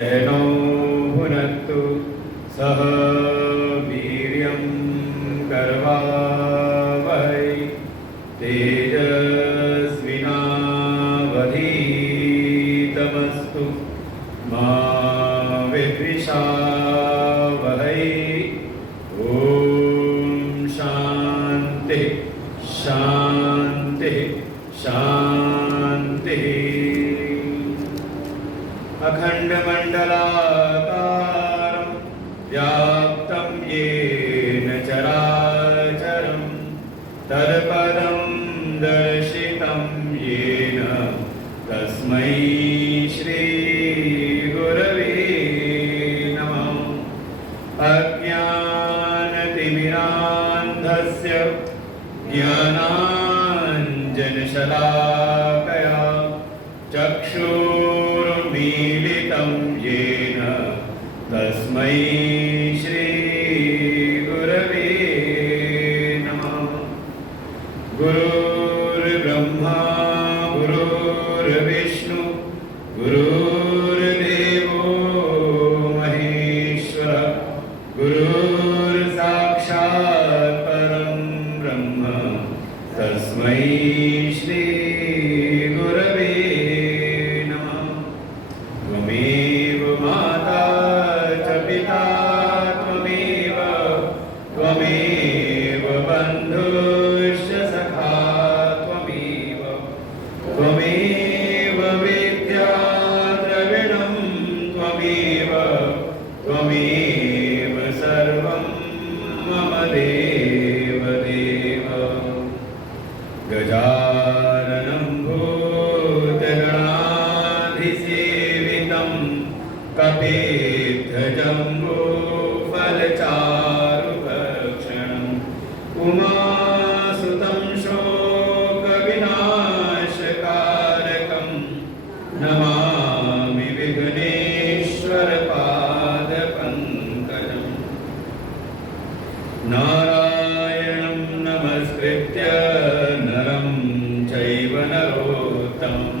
तेनो भुनक्तु सह वीर्यं करवावहै तेजस्विनावधीतमस्तु मा विद्विषावहै। ॐ शान्ति शान्ति शान्तिः। अखण्डमण्डलाकारं व्याप्तं येन चराचरं तत्पदं दर्शितं येन तस्मै श्रीगुरवे नमः। अज्ञानतिमिरान्धस्य ज्ञानाञ्जनशलाकया चक्षुरुन्मीलितं येन तस्मै श्रीगुरवे नमः। गुरुर्ब्रह्मा गुरुर्विष्णु गुरुर्देवो महेश्वर गुरुर्साक्षात् परं ब्रह्म तस्मै श्रीगुरवे नमः। त्वमेव माता च पिता त्वमेव बन्धुश्च सखा त्वमेव विद्या द्रविणं त्वमेव सर्वं मम देवदेव। गजाननं भूतगणाधिसेवितं कपिध्वजम्बूफलचारुभक्षणम् उमासुतं शोकविनाशकारकं नमामि विघ्नेश्वरपादपङ्कजम्। नारायणं नमस्कृत्य नरं चैव नरोत्तमं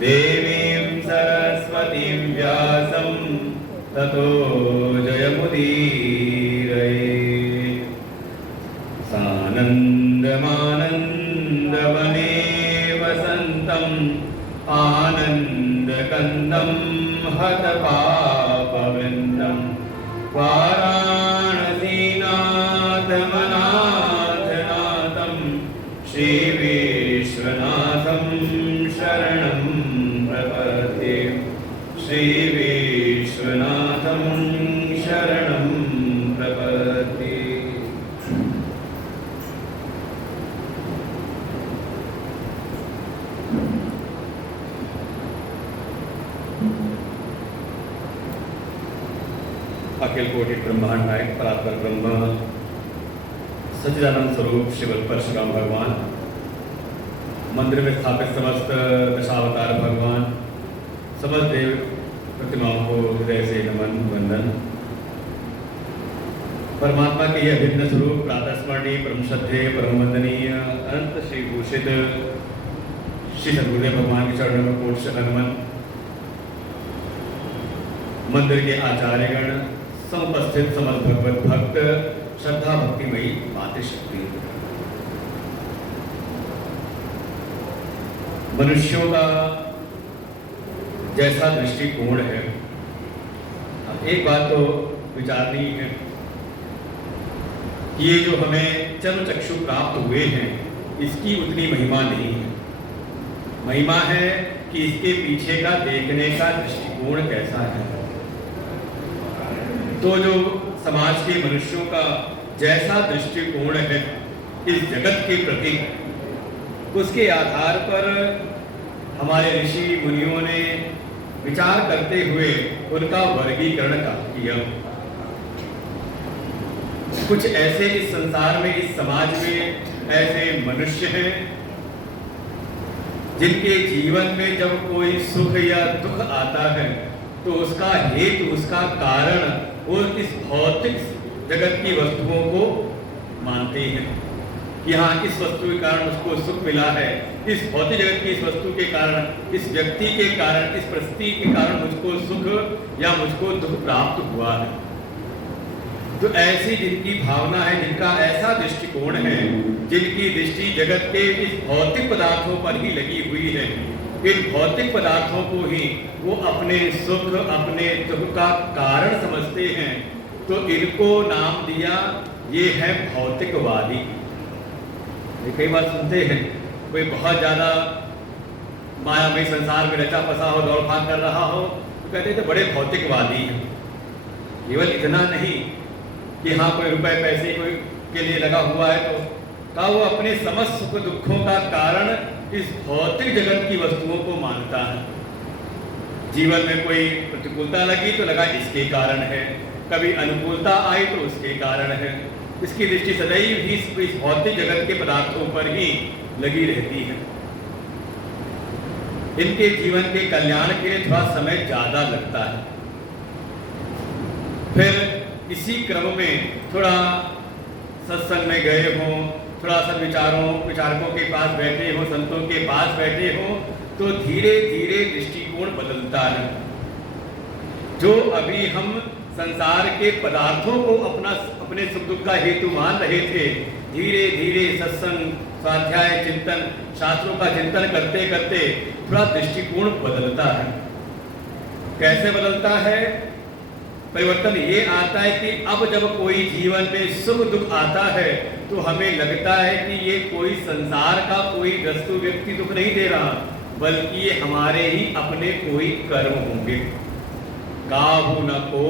देवीं सरस्वतीं व्यासं ततो जयमुदीरये। सानन्दमानन्दवने वसन्तम् आनन्दकन्दं हतपापवृन्दं वाराणसीनाथमनाथनाथं श्रीविश्वनाथं शरणं प्रपद्ये। श्रीविश्वनाथं शरणं प्रपद्ये। अखिल कोटि ब्रह्मांड नायक परात्पर ब्रह्म सच्चिदानंद स्वरूप शिव परशुराम भगवान, मंदिर में स्थापित समस्त दशावतार भगवान, समस्त देव प्रतिमाओं को हृदय से नमन वंदन। परमात्मा के यह अभिन्न स्वरूप प्रातः स्मरणीय परम श्रद्धेय परम वंदनीय अनंत श्री भूषित श्री सद्गुरुदेव भगवान के चरणों में कोटि नमन। मंदिर के आचार्यगण, समुपस्थित समस्त भगवत भक्त, श्रद्धा भक्तिमयी मातृशक्ति। मनुष्यों का जैसा दृष्टिकोण है, एक बात तो विचारनी है कि ये जो हमें चर्म चक्षु प्राप्त हुए हैं इसकी उतनी महिमा नहीं है। महिमा है कि इसके पीछे का देखने का दृष्टिकोण कैसा है। तो जो समाज के मनुष्यों का जैसा दृष्टिकोण है इस जगत के प्रति, उसके आधार पर हमारे ऋषि मुनियों ने विचार करते हुए उनका वर्गीकरण किया। कुछ ऐसे इस संसार में, इस समाज में ऐसे मनुष्य हैं जिनके जीवन में जब कोई सुख या दुख आता है तो उसका हेतु, उसका कारण वो इस भौतिक जगत की वस्तुओं को मानते हैं। कि हाँ इस वस्तु के कारण उसको सुख मिला है, इस भौतिक जगत की इस वस्तु के कारण, इस व्यक्ति के कारण, इस परिस्थिति के कारण मुझको सुख या मुझको दुख प्राप्त हुआ है। तो ऐसी जिनकी भावना है, जिनका ऐसा दृष्टिकोण है, जिनकी दृष्टि जगत के इस भौतिक पदार्थों पर ही लगी हुई है, इन भौतिक पदार्थों को ही वो अपने सुख अपने दुख का कारण समझते हैं, तो इनको नाम दिया ये है भौतिकवादी। कई बार सुनते हैं कोई बहुत ज़्यादा मायामय संसार में रचा फंसा हो, दौड़ भाग कर रहा हो, तो कहते हैं तो बड़े भौतिकवादी हैं। केवल इतना नहीं कि हाँ कोई रुपए पैसे कोई के लिए लगा हुआ है, तो का वो अपने समस्त सुख दुखों का कारण इस भौतिक जगत की वस्तुओं को मानता है। जीवन में कोई प्रतिकूलता लगी तो लगा इसके कारण है, कभी अनुकूलता आई तो उसके कारण है। इसकी दृष्टि सदैव ही इस भौतिक जगत के पदार्थों पर ही लगी रहती है। इनके जीवन के कल्याण के लिए थोड़ा समय ज्यादा लगता है। फिर इसी क्रम में थोड़ा सत्संग में गए हों, थोड़ा सा विचारकों के पास बैठे हो, संतों के पास बैठे हो, तो धीरे धीरे दृष्टिकोण बदलता है। जो अभी हम संसार के पदार्थों को अपने सुख दुख का हेतु मान रहे थे, धीरे धीरे सत्संग स्वाध्याय चिंतन शास्त्रों का चिंतन करते करते थोड़ा दृष्टिकोण बदलता है। कैसे बदलता है? परिवर्तन ये आता है कि अब जब कोई जीवन में सुख दुख आता है तो हमें लगता है कि ये कोई संसार का कोई वस्तु व्यक्ति दुख नहीं दे रहा, बल्कि ये हमारे ही अपने कोई कर्म होंगे। काहू न को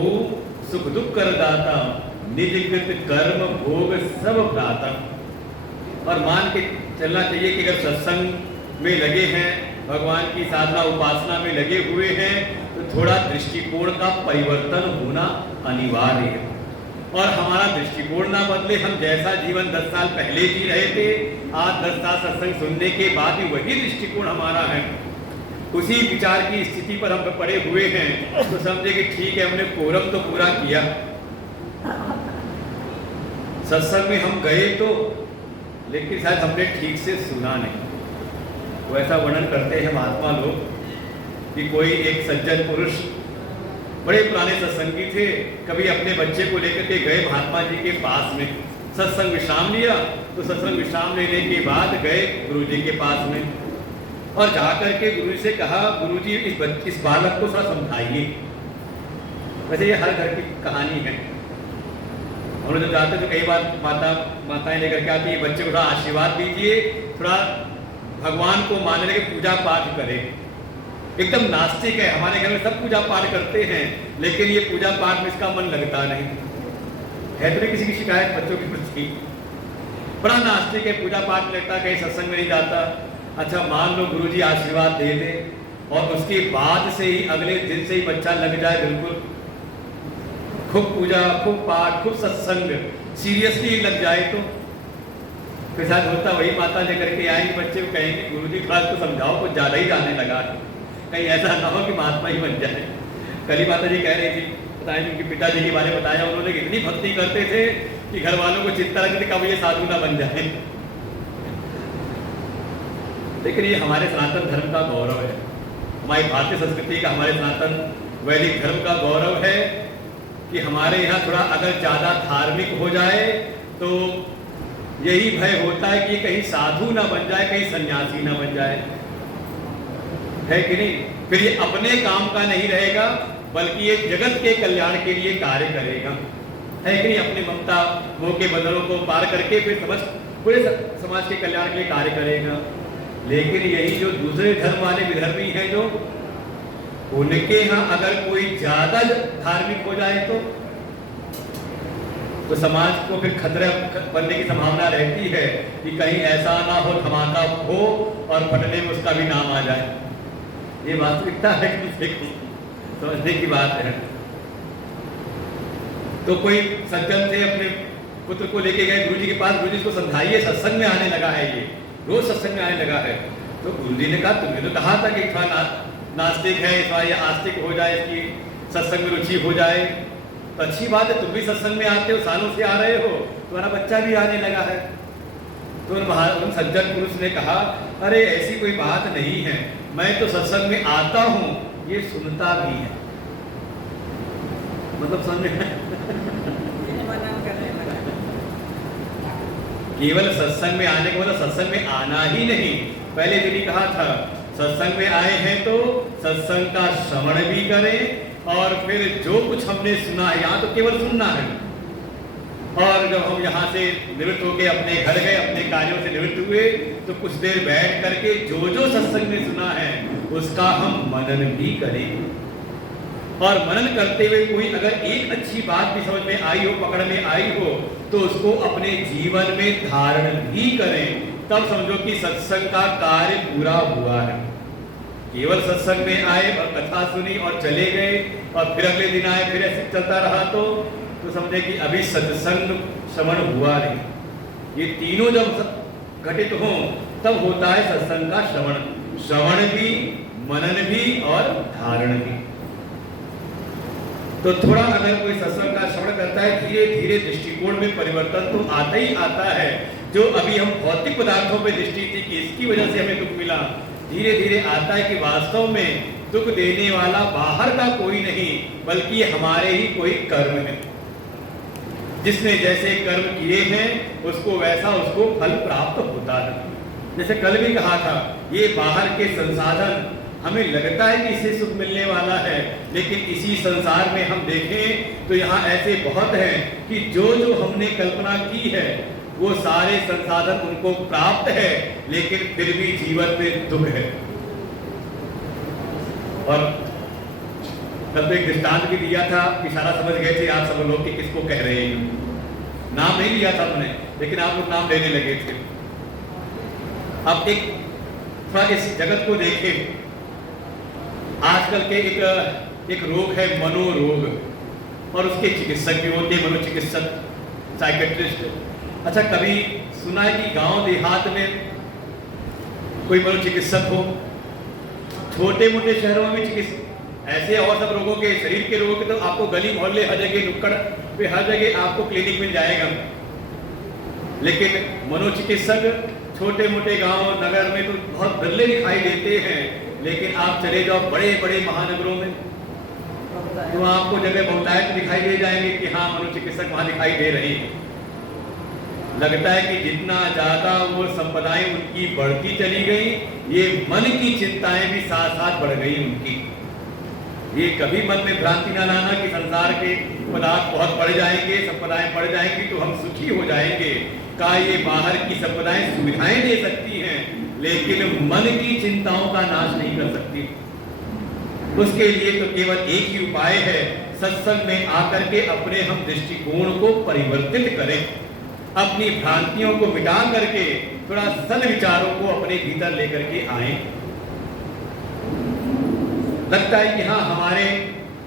सुख दुख कर दाता, निजकृत कर्म भोग सब प्राता। और मान के चलना चाहिए कि अगर सत्संग में लगे हैं, भगवान की साधना उपासना में लगे हुए हैं, तो थोड़ा दृष्टिकोण का परिवर्तन होना अनिवार्य है। और हमारा दृष्टिकोण ना बदले, हम जैसा जीवन 10 साल पहले जी रहे थे, आज 10 साल सत्संग सुनने के बाद भी वही दृष्टिकोण हमारा है, उसी विचार की स्थिति पर हम पड़े हुए हैं, तो समझे कि ठीक है हमने कोरम तो पूरा किया। सत्संग में हम गए तो, लेकिन शायद हमने ठीक से सुना नहीं। वो ऐसा वर्णन करते हैं महात्मा लोग कि कोई एक सज्जन पुरुष बड़े पुराने सत्संगी थे, कभी अपने बच्चे को लेकर के गए महात्मा जी के पास में, सत्संग विश्राम लिया, तो सत्संग विश्राम लेने के बाद गए गुरु जी के पास में और जाकर के गुरु से कहा, गुरु जी इस बालक को थोड़ा समझाइए। वैसे ये हर घर की कहानी है। हम लोग जब जाते तो कई बार माताएं लेकर के आती है, बच्चे को थोड़ा आशीर्वाद दीजिए, थोड़ा भगवान को मानने के पूजा पाठ करें। एकदम नास्तिक है, हमारे घर में सब पूजा पाठ करते हैं, लेकिन ये पूजा पाठ में इसका मन लगता नहीं है। तो नहीं किसी की शिकायत बच्चों की प्रति, बड़ा नास्तिक है, पूजा पाठ लगता, कहीं सत्संग में नहीं जाता। अच्छा मान लो गुरुजी आशीर्वाद दे दे और उसके बाद से ही अगले दिन से ही बच्चा लग जाए, बिल्कुल खूब पूजा खूब पाठ खूब सत्संग सीरियसली लग जाए, तो फिर शायद होता वही माता लेकर के आएंगे बच्चे को, कहेंगे गुरुजी थोड़ा इसको समझाओ, कुछ ज़्यादा ही जाने लगा, कहीं ऐसा ना हो कि महात्मा ही बन जाए। कल ही माता जी कह रही थी, बताया उनके पिताजी के बारे में बताया, उन्होंने इतनी भक्ति करते थे कि घर वालों को चिंता लगती थी कब ये साधु ना बन जाए। लेकिन ये हमारे सनातन धर्म का गौरव है, हमारी भारतीय संस्कृति का, हमारे सनातन वैदिक धर्म का गौरव है कि हमारे यहाँ थोड़ा अगर ज़्यादा धार्मिक हो जाए तो यही भय होता है कि कहीं साधु ना बन जाए, कहीं सन्यासी ना बन जाए, है कि नहीं? फिर ये अपने काम का नहीं रहेगा, बल्कि ये जगत के कल्याण के लिए कार्य करेगा, है कि नहीं? अपने ममता मोह के बंधनों को पार करके फिर पूरे समाज के कल्याण के लिए कार्य करेगा। लेकिन यही जो दूसरे धर्म वाले विधर्मी हैं, जो उनके यहाँ अगर कोई ज्यादा धार्मिक हो जाए तो समाज को फिर खतरा बनने की संभावना रहती है कि कहीं ऐसा ना हो धमाका हो और फटने में उसका भी नाम आ जाए। ये वास्तविकता है कि समझने की बात है। तो कोई सज्जन थे, अपने पुत्र को लेके गए गुरुजी के पास, गुरुजी इसको समझाइए, सत्संग में आने लगा है, ये रोज सत्संग में आने लगा है। तो गुरुजी ने कहा तुमने तो कहा था कि थोड़ा नास्तिक है, थोड़ा ये आस्तिक हो जाए, इसकी सत्संग में रुचि हो जाए, तो अच्छी बात है, तुम भी सत्संग में आते हो, सालों से आ रहे हो, तुम्हारा बच्चा भी आने लगा है। तो उन सज्जन पुरुष ने कहा, अरे ऐसी कोई बात नहीं है, मैं तो सत्संग में आता हूँ, ये सुनता भी है। मतलब समझ केवल सत्संग में आने को मतलब सत्संग में आना ही नहीं, पहले दिन ही कहा था सत्संग में आए हैं तो सत्संग का श्रवण भी करें और फिर जो कुछ हमने सुना है, यहाँ तो केवल सुनना है, और जब हम यहाँ से निवृत्त होके अपने घर गए, अपने कार्यों से निवृत्त हुए, तो कुछ देर बैठ करके जो जो सत्संग में सुना है उसका हम मनन भी करें। और मनन करते हुए कोई अगर एक अच्छी बात भी समझ में आई हो, पकड़ में आई हो, तो उसको अपने जीवन में धारण भी करें, तब समझो कि सत्संग का कार्य पूरा हुआ है। केवल सत्संग में आए और कथा सुनी और चले गए और फिर अगले दिन आए, फिर ऐसे चलता रहा, तो समझे कि अभी सत्संग श्रवण हुआ नहीं। ये तीनों जब घटित हो तब होता है सत्संग का श्रवण भी, मनन भी और धारण भी। तो थोड़ा अगर कोई सत्संग का श्रवण करता है, धीरे धीरे दृष्टिकोण में परिवर्तन तो आता ही आता है। जो अभी हम भौतिक पदार्थों पे दृष्टि थी कि इसकी वजह से हमें दुख मिला, धीरे धीरे आता है कि वास्तव में दुख देने वाला बाहर का कोई नहीं, बल्कि हमारे ही कोई कर्म है। जिसने जैसे कर्म किए हैं उसको वैसा उसको फल प्राप्त होता है। जैसे कल भी कहा था, ये बाहर के संसाधन हमें लगता है कि इससे सुख मिलने वाला है, लेकिन इसी संसार में हम देखें तो यहाँ ऐसे बहुत हैं कि जो जो हमने कल्पना की है वो सारे संसाधन उनको प्राप्त है, लेकिन फिर भी जीवन में दुख है। और कल तो एक दृष्टांत भी दिया था, इशारा समझ गए थे आप सब लोग कि किसको कह रहे हैं। नाम नहीं लिया था हमने, लेकिन आप लोग नाम लेने लगे थे। अब एक थोड़ा इस जगत को देखें, आजकल के एक रोग है मनोरोग, और उसके चिकित्सक भी होते हैं, मनोचिकित्सक, साइकेट्रिस्ट। अच्छा, कभी सुना है कि गांव देहात में कोई मनोचिकित्सक हो? छोटे मोटे शहरों में भी चिकित्सक ऐसे और सब रोगों के, शरीर के रोगों के तो आपको गली मोहल्ले हर जगह, नुक्कड़ पे हर जगह आपको क्लिनिक मिल जाएगा। लेकिन मनोचिकित्सक छोटे मोटे गांव नगर में तो बहुत धुंधले दिखाई देते हैं, लेकिन आप चले जाओ बड़े बड़े महानगरों में तो आपको जगह बहुतायत दिखाई दे जाएंगे कि हाँ मनोचिकित्सक वहां दिखाई दे रही है। लगता है कि जितना ज्यादा वो संपदाएं उनकी बढ़ती चली गई, ये मन की चिंताएं भी साथ साथ बढ़ गई उनकी। ये कभी मन में भ्रांति ना लाना कि संसार के पदार्थ बहुत बढ़ जाएंगे, संपदाएं बढ़ जाएंगी तो हम सुखी हो जाएंगे। का ये बाहर की संपदाएं सुविधाएं दे सकती हैं, लेकिन मन की चिंताओं का नाश नहीं कर सकती। उसके लिए तो केवल एक ही उपाय है, सत्संग में आकर के अपने हम दृष्टिकोण को परिवर्तित करें, अपनी भ्रांतियों को मिटा करके थोड़ा सन विचारों को अपने भीतर लेकर के आए। लगता है कि हाँ हमारे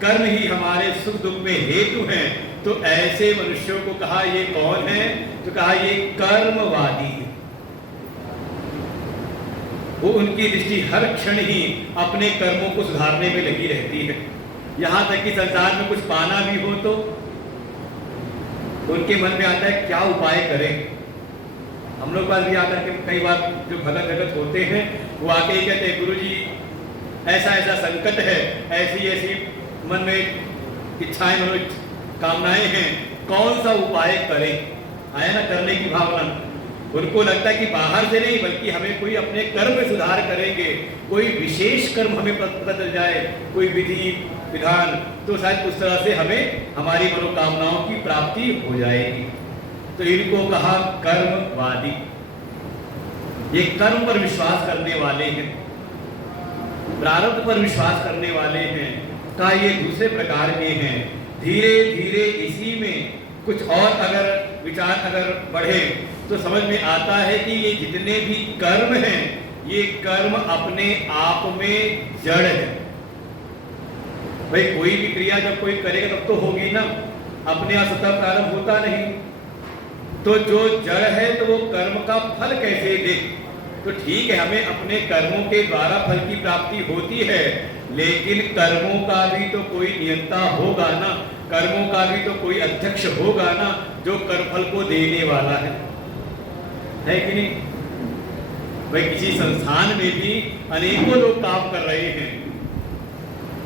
कर्म ही हमारे सुख दुख में हेतु हैं, तो ऐसे मनुष्यों को कहा ये कौन है? तो कहा ये कर्मवादी है। वो उनकी दृष्टि हर क्षण ही अपने कर्मों को सुधारने में लगी रहती है। यहाँ तक कि संसार में कुछ पाना भी हो तो उनके मन में आता है क्या उपाय करें। हम लोग पास भी आकर के कई बार जो भगत जगत होते हैं वो आके ही कहते हैं, गुरुजी ऐसा ऐसा संकट है, ऐसी ऐसी मन में इच्छाएं कामनाएं हैं, कौन सा उपाय करें? आया ना करने की भावना। उनको लगता है कि बाहर से नहीं बल्कि हमें कोई अपने कर्म में सुधार करेंगे, कोई विशेष कर्म हमें पता चल जाए, कोई विधि विधान, तो शायद उस तरह से हमें हमारी मनोकामनाओं की प्राप्ति हो जाएगी। तो इनको कहा कर्मवादी। ये कर्म पर विश्वास करने वाले हैं, प्रारब्ध पर विश्वास करने वाले हैं, का ये दूसरे प्रकार के हैं। धीरे धीरे इसी में कुछ और अगर विचार अगर बढ़े तो समझ में आता है कि ये जितने भी कर्म हैं ये कर्म अपने आप में जड़ है। भाई कोई भी क्रिया जब कोई करेगा तब तो होगी ना, अपने आप स्वतः प्रारंभ होता नहीं। तो जो जड़ है तो वो कर्म का फल कैसे दे? तो ठीक है हमें अपने कर्मों के द्वारा फल की प्राप्ति होती है, लेकिन कर्मों का भी तो कोई नियंता होगा ना, कर्मों का भी तो कोई अध्यक्ष होगा ना जो कर्मफल को देने वाला है। है कि नहीं? भाई किसी संस्थान में भी अनेकों लोग काम कर रहे हैं,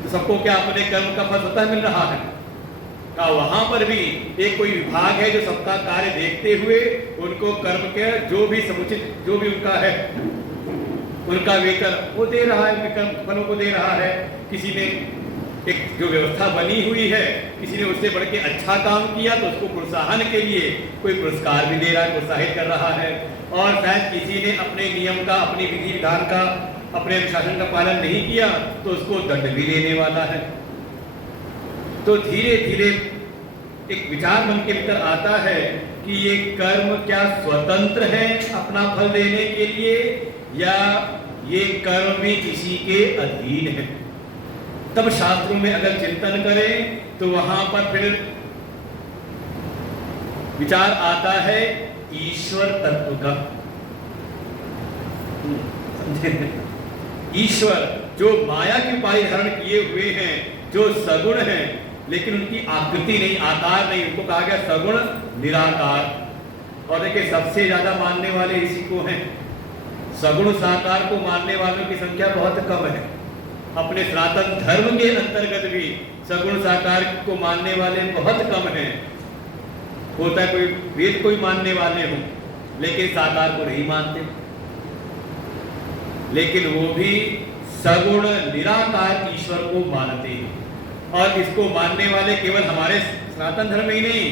तो सबको क्या अपने कर्म का फल स्वतः मिल रहा है? का वहां पर भी एक कोई विभाग है जो सबका कार्य देखते हुए उनको कर्म के जो भी समुचित जो भी उनका है उनका वेतन वो दे रहा है, कर्म फलों को दे रहा है। किसी ने एक जो व्यवस्था बनी हुई है, किसी ने उससे बढ़ के अच्छा काम किया तो उसको प्रोत्साहन के लिए कोई पुरस्कार भी दे रहा है, प्रोत्साहित कर रहा है। और शायद किसी ने अपने नियम का, अपनी विधि विधान का, अपने अनुशासन का पालन नहीं किया तो उसको दंड भी देने वाला है। तो धीरे धीरे एक विचार मन के भीतर आता है कि ये कर्म क्या स्वतंत्र है अपना फल देने के लिए, या ये कर्म भी किसी के अधीन है। तब शास्त्रों में अगर चिंतन करें तो वहां पर फिर विचार आता है ईश्वर तत्व का। समझे? ईश्वर जो माया की उपाधि धारण किए हुए हैं, जो सगुण हैं, लेकिन उनकी आकृति नहीं, आकार नहीं, उनको कहा गया सगुण निराकार। और देखिए सबसे ज्यादा मानने वाले इसी को हैं। सगुण साकार को मानने वालों की संख्या बहुत कम है। अपने सनातन धर्म के अंतर्गत भी सगुण साकार को मानने वाले बहुत कम हैं। होता है कोई वेद कोई मानने वाले हो, लेकिन साकार को नहीं मानते, लेकिन वो भी सगुण निराकार ईश्वर को मानते हैं। और इसको मानने वाले केवल हमारे सनातन धर्म ही नहीं,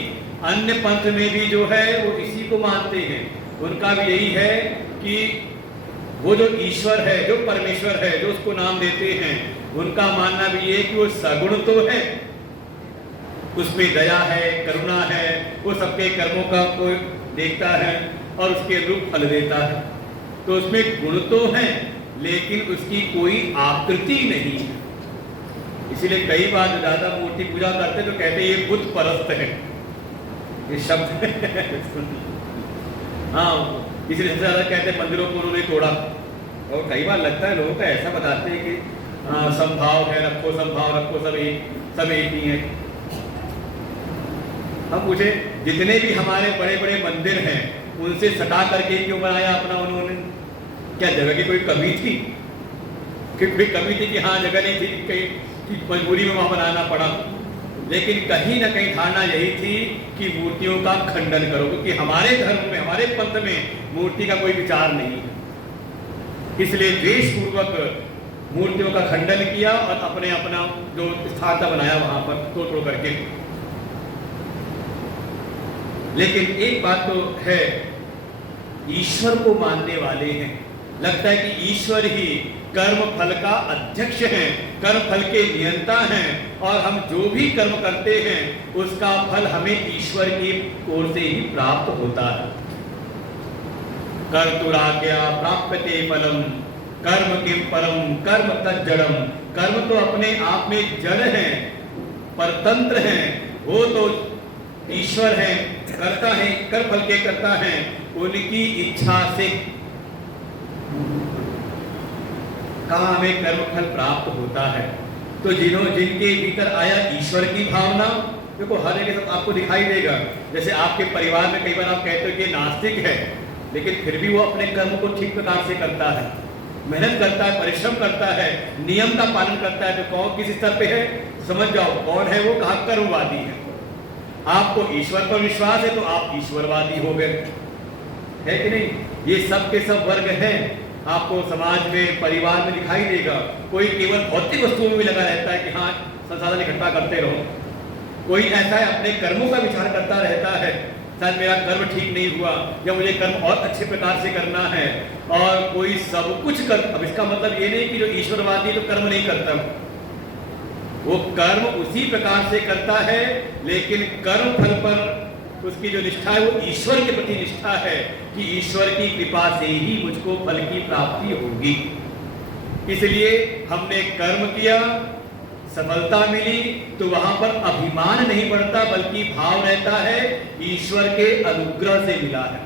अन्य पंथ में भी जो है वो इसी को मानते हैं। उनका भी यही है कि वो जो ईश्वर है, जो परमेश्वर है, जो उसको नाम देते हैं, उनका मानना भी ये कि वो सगुण तो है, उसमें दया है, करुणा है, वो सबके कर्मों का कोई देखता है और उसके अनुरूप फल देता है। तो उसमें गुण तो है, लेकिन उसकी कोई आकृति नहीं है। इसीलिए कई बार जो ज्यादा मूर्ति पूजा करते तो कहते ये बुद्ध परस्त है, ये शब्द हाँ, इसलिए ज्यादा कहते मंदिरों को उन्होंने तोड़ा। और कई बार लगता है लोगों का ऐसा बताते हैं कि संभाव है, रखो संभाव रखो, सब एक ही है। हम पूछे जितने भी हमारे बड़े बड़े मंदिर हैं उनसे सटा करके क्यों बनाया अपना उन्होंने? क्या जगह की कोई कमी थी? कोई कमी थी कि हाँ जगह नहीं थी, कहीं मजबूरी में वहां बनाना पड़ा? लेकिन कहीं ना कहीं धारणा यही थी कि मूर्तियों का खंडन करो, क्योंकि हमारे धर्म में, हमारे पंथ में मूर्ति का कोई विचार नहीं है। इसलिए द्वेष पूर्वक मूर्तियों का खंडन किया और अपने अपना जो स्थान था बनाया वहां पर तोड़ करके। लेकिन एक बात तो है, ईश्वर को मानने वाले हैं, लगता है कि ईश्वर ही कर्म फल का अध्यक्ष है, कर्म फल के नियंता हैं, और हम जो भी कर्म करते हैं उसका फल हमें ईश्वर की ओर से ही प्राप्त होता है। कर्तुराज्ञा प्राप्यते फलम कर्म किम परम कर्म तज्जड़म। कर्म तो अपने आप में जड़ है, परतंत्र है, वो तो ईश्वर है, करता है, कर्म फल के करता है, उनकी इच्छा से कहाँ हमें कर्म फल प्राप्त होता है। तो जिनके भीतर आया ईश्वर की भावना, देखो हर एक सब आपको दिखाई देगा। जैसे आपके परिवार में कई बार आप कहते हो कि नास्तिक है, लेकिन फिर भी वो अपने कर्म को ठीक प्रकार से करता है, मेहनत करता है, परिश्रम करता है, नियम का पालन करता है। तो कौन किस स्तर पे है समझ जाओ कौन है वो, कहाँ कर्मवादी है। आपको ईश्वर पर विश्वास है तो आप ईश्वरवादी हो गए, है कि नहीं? ये सब के सब वर्ग हैं। आपको समाज में, परिवार में दिखाई देगा। कोई केवल भौतिक वस्तुओं में भी लगा रहता है कि हाँ संसाधन इकट्ठा करते रहो। कोई ऐसा है अपने कर्मों का विचार करता रहता है, शायद मेरा कर्म ठीक नहीं हुआ या मुझे कर्म और अच्छे प्रकार से करना है। और कोई सब कुछ कर, अब इसका मतलब ये नहीं कि जो ईश्वरवादी तो कर्म नहीं करता, वो कर्म उसी प्रकार से करता है, लेकिन कर्म फल पर उसकी जो निष्ठा है वो ईश्वर के प्रति निष्ठा है कि ईश्वर की कृपा से ही मुझको फल की प्राप्ति होगी। इसलिए हमने कर्म किया, सफलता मिली, तो वहां पर अभिमान नहीं बढ़ता, बल्कि भाव रहता है ईश्वर के अनुग्रह से मिला है।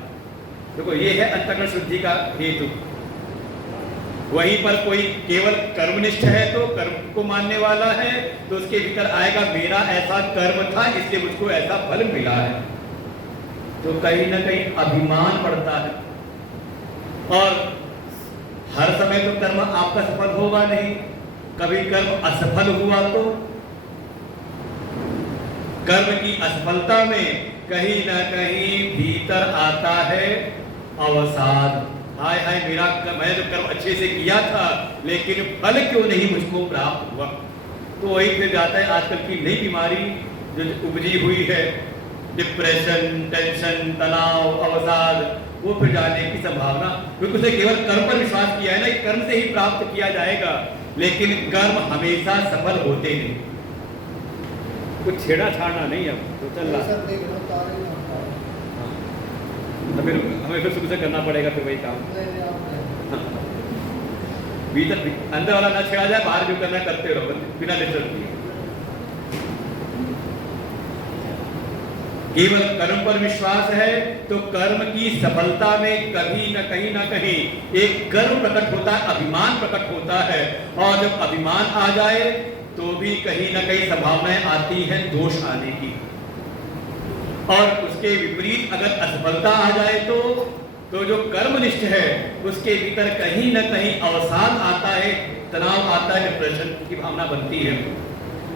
देखो ये है अंतःकरण शुद्धि का हेतु। वहीं पर कोई केवल कर्मनिष्ठ है तो कर्म को मानने वाला है, तो उसके भीतर आएगा मेरा ऐसा कर्म था इसलिए मुझको ऐसा फल मिला है। तो कहीं ना कहीं अभिमान बढ़ता है। और हर समय तो कर्म आपका सफल होगा नहीं, कभी कर्म असफल हुआ तो कर्म की असफलता में कहीं ना कहीं भीतर आता है अवसाद। हाय हाय मेरा मैं तो कर्म अच्छे से किया था लेकिन फल क्यों नहीं मुझको प्राप्त हुआ। तो वही फिर जाता है आजकल की नई बीमारी जो उपजी हुई है, डिप्रेशन, टेंशन, तनाव, अवसाद, वो फिर जाने की संभावना, क्योंकि उसने केवल कर्म पर विश्वास किया है ना कि कर्म से ही प्राप्त किया जाएगा, लेकिन कर्म हमेशा सफल होते नहीं। कुछ छेड़ा छाड़ना नहीं अब तो चल रहा, फिर हमें फिर शुरू से करना पड़ेगा फिर वही काम। भीतर अंदर वाला ना छेड़ा जाए, बाहर जो करना करते रहो बिना डिस्टर्ब किए। केवल कर्म पर विश्वास है तो कर्म की सफलता में कभी न कहीं एक गर्व प्रकट होता है, अभिमान प्रकट होता है, और जब अभिमान आ जाए तो भी कहीं न कहीं संभावनाएं आती हैं दोष आने की, और उसके विपरीत अगर असफलता आ जाए तो जो कर्मनिष्ठ है उसके भीतर कहीं न कहीं अवसाद आता है, तनाव आता है, डिप्रेशन की भावना बनती है।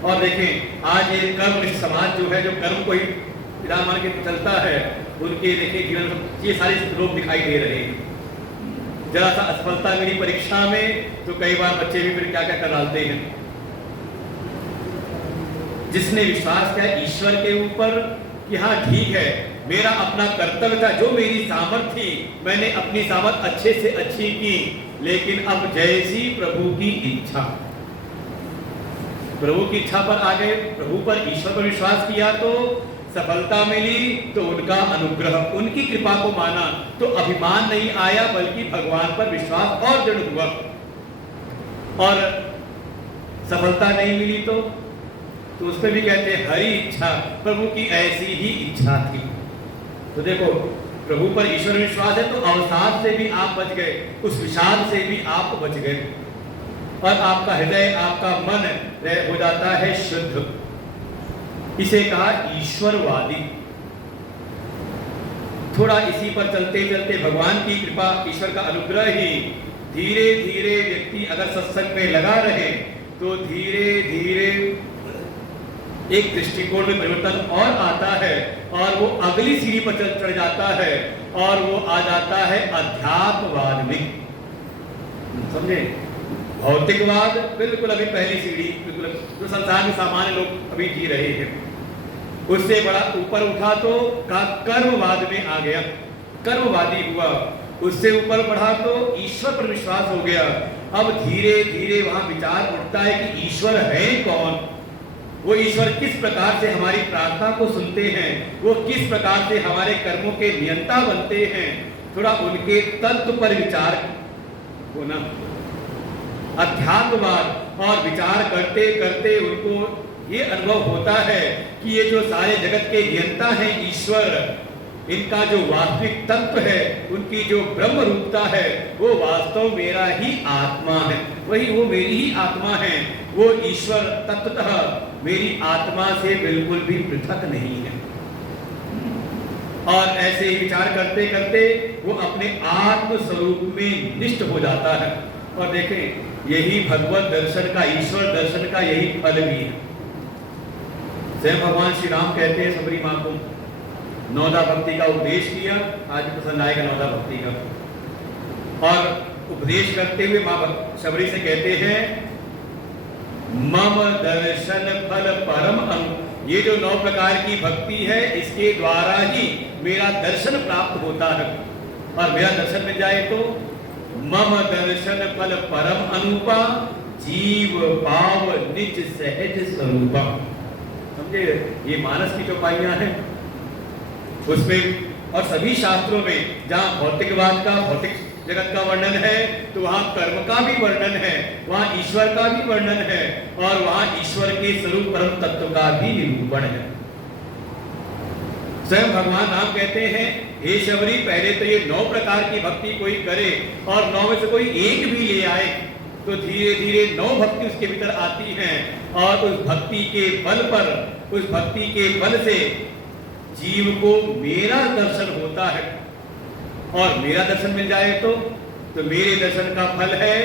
और देखें आज ये कर्मनिष्ठ समाज जो है, जो कर्म को ही विधान मान के चलता है, उनके देखिए जीवन में ये सारे लोग दिखाई दे रहे हैं। जरा सा असफलता मिली परीक्षा में तो कई बार बच्चे भी फिर क्या क्या कर डालते हैं। जिसने विश्वास किया ईश्वर के ऊपर कि हाँ ठीक है मेरा अपना कर्तव्य था, जो मेरी सामर्थ्य थी मैंने अपनी सामर्थ्य अच्छे से अच्छी की, लेकिन अब जैसी प्रभु की इच्छा, प्रभु की इच्छा पर आ गए, प्रभु पर ईश्वर पर विश्वास किया तो सफलता मिली, तो उनका अनुग्रह, उनकी कृपा को माना तो अभिमान नहीं आया, बल्कि भगवान पर विश्वास और दृढ़ हुआ। और सफलता नहीं मिली तो उसमें भी कहते हैं हरि इच्छा, प्रभु की ऐसी ही इच्छा थी। तो देखो प्रभु पर ईश्वर विश्वास है तो अवसाद से भी आप बच गए, उस विषाद से भी आप बच गए, और आपका हृदय, आपका मन हो जाता है शुद्ध। इसे कहा ईश्वरवादी। थोड़ा इसी पर चलते चलते भगवान की कृपा, ईश्वर का अनुग्रह ही धीरे धीरे व्यक्ति अगर सत्संग में लगा रहे तो धीरे धीरे एक दृष्टिकोण में परिवर्तन और आता है, और वो अगली सीढ़ी पर चढ़ जाता है, और वो आ जाता है अध्यात्मवाद में। समझे? भौतिकवाद बिल्कुल अभी पहली सीढ़ी, बिल्कुल जो संसार में सामान्य लोग अभी जी रहे हैं, उससे बड़ा ऊपर उठा तो कर्मवाद में आ गया, कर्मवादी हुआ। उससे ऊपर बढ़ा तो ईश्वर पर विश्वास हो गया। अब धीरे धीरे वहां विचार उठता है कि ईश्वर है कौन, वो ईश्वर किस प्रकार से हमारी प्रार्थना को सुनते हैं, वो किस प्रकार से हमारे कर्मों के नियंता बनते हैं। थोड़ा उनके तत्व पर विचार होना, अध्यात्मवाद, और विचार करते करते उनको ये अनुभव होता है कि ये जो सारे जगत के नियंता हैं ईश्वर, इनका जो वास्तविक तत्व है, उनकी जो ब्रह्म रूपता है, वो वास्तव मेरा ही आत्मा है, वही वो मेरी ही आत्मा है। वो ईश्वर तत्वतः मेरी आत्मा से बिल्कुल भी पृथक नहीं है। और ऐसे ही विचार करते करते वो अपने आत्म स्वरूप में निष्ठ हो जाता है। और देखें यही भगवत दर्शन का, ईश्वर दर्शन का यही फल भी है। स्वयं भगवान श्री राम कहते हैं सबरी मां को नौदा भक्ति का उपदेश किया, आज पसंद आएगा नौदा भक्ति का। और उपदेश करते हुए मां सबरी से कहते हैं मम दर्शन फल परम अनु, ये जो 9 प्रकार की भक्ति है इसके द्वारा ही मेरा दर्शन प्राप्त होता है। और मेरा दर्शन मिल जाए तो मम दर्शन फल परम अनुपा, जीव भाव निज सहज स्वरूपा। समझे? ये मानस की चौपाइयां हैं उसमें, और सभी शास्त्रों में जहाँ भौतिकवाद का, भौतिक जगत का वर्णन है तो वहाँ कर्म का भी वर्णन है, वहाँ ईश्वर का भी वर्णन है, और वहाँ ईश्वर के स्वरूप परम तत्व का भी निरूपण है। स्वयं भगवान राम कहते हैं हे शबरी, पहले तो ये 9 प्रकार की भक्ति कोई करे और 9 में से कोई एक भी ले आए तो धीरे धीरे 9 भक्ति उसके भीतर आती हैं, और उस भक्ति के बल पर, उस भक्ति के बल से जीव को मेरा दर्शन होता है। और मेरा दर्शन मिल जाए तो तो मेरे दर्शन का फल है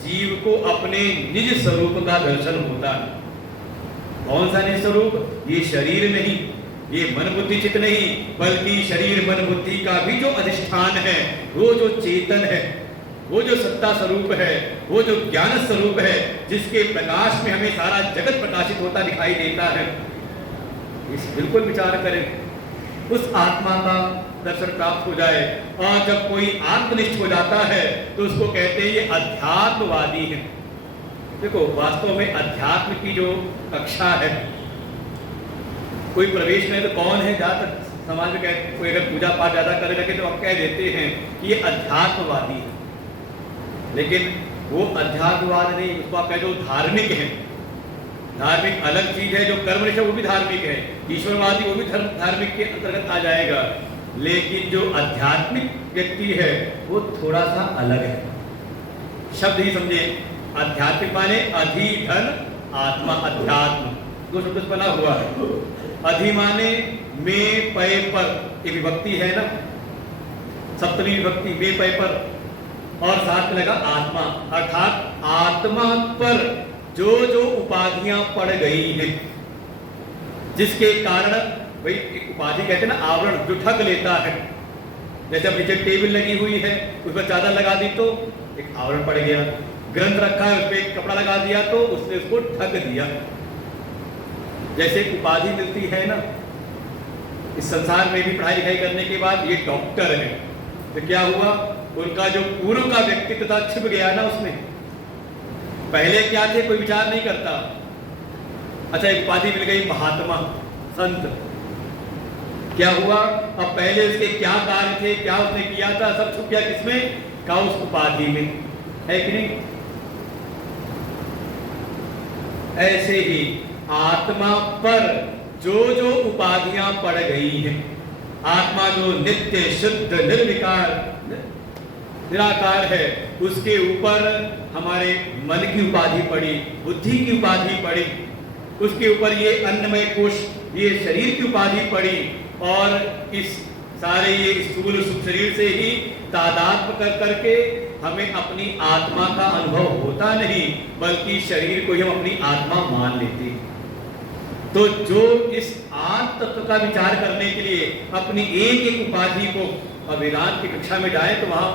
जीव को अपने निज स्वरूप का दर्शन होता है। कौन सा निज स्वरूप? ये शरीर नहीं, ये मन बुद्धि चित्त नहीं, बल्कि शरीर मन बुद्धि का भी जो अधिष्ठान है, वो जो चेतन है, वो जो सत्ता स्वरूप है, वो जो ज्ञान स्वरूप है, जिसके प्रकाश में हमें सारा जगत प्रकाशित होता दिखाई देता है। इस बिल्कुल विचार करें, उस आत्मा का दर्शन प्राप्त हो जाए। और जब कोई आत्मनिष्ठ हो जाता है तो उसको कहते हैं ये अध्यात्मवादी है। देखो, वास्तव में अध्यात्म की जो कक्षा है, कोई प्रवेश करे तो कौन है? ज्यादातर समाज में कोई अगर पूजा पाठ ज्यादा करने लगे तो आप कह देते हैं कि ये अध्यात्मवादी है। लेकिन वो अध्यात्मवाद नहीं, उसको आप कह दो धार्मिक है। धार्मिक अलग चीज है, जो कर्मनिष्ठ वो भी धार्मिक है, ईश्वरवादी वो भी धार्मिक के अंतर्गत आ जाएगा। लेकिन जो आध्यात्मिक व्यक्ति है वो थोड़ा सा अलग है। शब्द ही समझे, आध्यात्मिक माने अधि धन आत्मा, अध्यात्म दो शब्द बना हुआ है। अधि माने में पय पर, एक विभक्ति है ना, सप्तमी विभक्ति, में पय पर, और साथ में लगा आत्मा, अर्थात आत्मा पर जो जो उपाधियां पड़ गई हैं, जिसके कारण, भाई एक उपाधि कहते हैं ना आवरण, जो ढक लेता है। जैसे अब नीचे टेबल लगी हुई है, उस पर चादर लगा दी तो एक आवरण पड़ गया। ग्रंथ रखा है, उस पर एक कपड़ा लगा दिया तो उसने उसको ढक दिया। जैसे एक उपाधि मिलती है ना, इस संसार में भी पढ़ाई लिखाई करने के बाद ये डॉक्टर है, तो क्या हुआ, उनका जो पूर्व का व्यक्तित्व था छिप गया ना उसमें। पहले क्या थे कोई विचार नहीं करता। अच्छा, एक उपाधि मिल गई महात्मा, संत, क्या हुआ, अब पहले उसके क्या कार्य थे, क्या उसने किया था, सब छुप गया किसमें? का उस उपाधि में, है कि नहीं? ऐसे ही आत्मा पर जो जो उपाधियां पड़ गई हैं, आत्मा जो नित्य शुद्ध निर्विकार निराकार है, उसके ऊपर हमारे मन की उपाधि पड़ी, बुद्धि की उपाधि पड़ी, उसके ऊपर ये अन्नमय कोश, ये शरीर की उपाधि पड़ी, और इस सारे ये स्थूल सूक्ष्म शरीर से ही तादात्म्य कर करके हमें अपनी आत्मा का अनुभव होता नहीं, बल्कि शरीर को ही हम अपनी आत्मा मान लेते हैं। तो जो इस आत्म तत्व का विचार करने के लिए अपनी एक एक उपाधि को, अब वेदांत की कक्षा में जाए तो वहां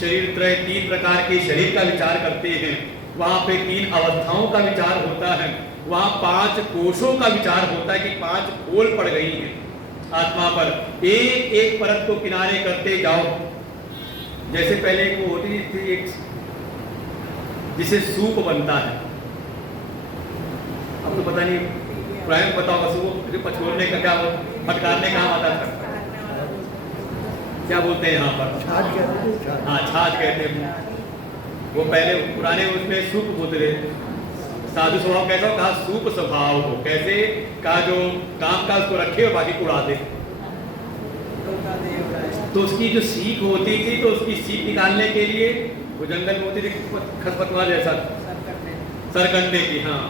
शरीर त्रय, 3 प्रकार के शरीर का विचार करते हैं, वहां पे 3 अवस्थाओं का विचार होता है, वहां 5 कोशों का विचार होता है कि 5 खोल पड़ गई हैं आत्मा पर। एक एक परत को किनारे करते जाओ। जैसे पहले एक वो होती थी, एक जिसे सूप बनता है, अब तो पता नहीं प्रायः बताओ, सूप पछोड़ने का क्या, फटकारने का आता था, क्या बोलते हैं यहाँ पर? छाछ कहते हैं। हाँ, छाछ कहते हैं। वो पहले पुराने उसमें सूप बोलते थे। साधु स्वभाव कैसा हो? कहा सूप स्वभाव हो। कैसे? कहा जो काम का उसको रखे और बाकी उड़ा दे। तो उसकी जो सीख होती थी, तो उसकी सीख निकालने के लिए वो जंगल में होती थी खरपतवार जैसा, सरकंडे की, हाँ,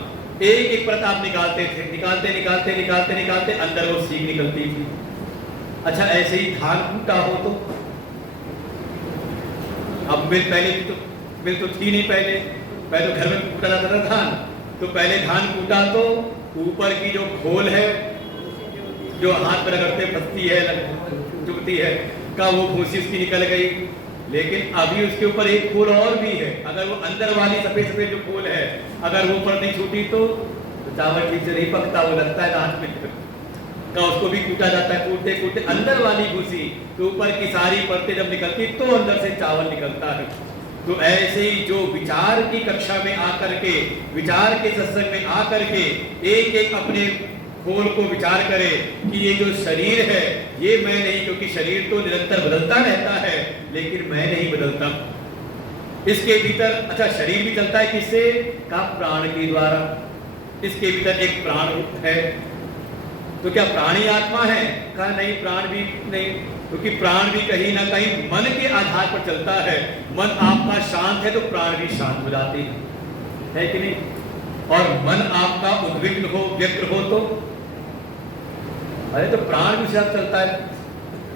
एक एक परत आप निकालते थे, निकालते निकालते निकालते निकालते अंदर वो सीख निकलती थी। अच्छा, ऐसे ही धान कूटा हो तो, अब मिल तो थी नहीं पहले तो घर में कूटा जाता था धान, तो पहले धान कूटा तो ऊपर की जो खोल है, जो हाथ पर रगड़ते फंसती है, चुभती है, का वो भूसी उसकी निकल गई। लेकिन अभी उसके ऊपर एक खोल और भी है, अगर वो अंदर वाली सफेद सफेद जो खोल है, अगर वो ऊपर नहीं छूटी तो चावल ठीक से नहीं पकता, वो लगता है दांत में का, उसको भी कूटा जाता है। कूटते कूटते अंदर वाली भूसी, तो ऊपर की सारी परतें जब निकलती तो अंदर से चावल निकलता है। तो ऐसे ही जो विचार की कक्षा में आकर के, विचार के सत्संग में आकर के एक एक अपने खोल को विचार करे कि ये जो शरीर है ये मैं नहीं, क्योंकि शरीर तो निरंतर बदलता रहता है, लेकिन मैं नहीं बदलता। इसके भीतर, अच्छा, शरीर भी चलता है किससे? का प्राण के द्वारा। इसके भीतर एक प्राण रूप है, तो क्या प्राणी आत्मा है? कहा नहीं, प्राण भी नहीं, क्योंकि प्राण भी कहीं ना कहीं मन के आधार पर चलता है। मन आपका शांत है तो प्राण भी शांत हो जाते हैं, है कि नहीं? और मन आपका उद्विग्न हो, व्यग्र हो तो, अरे तो प्राण भी साथ चलता है,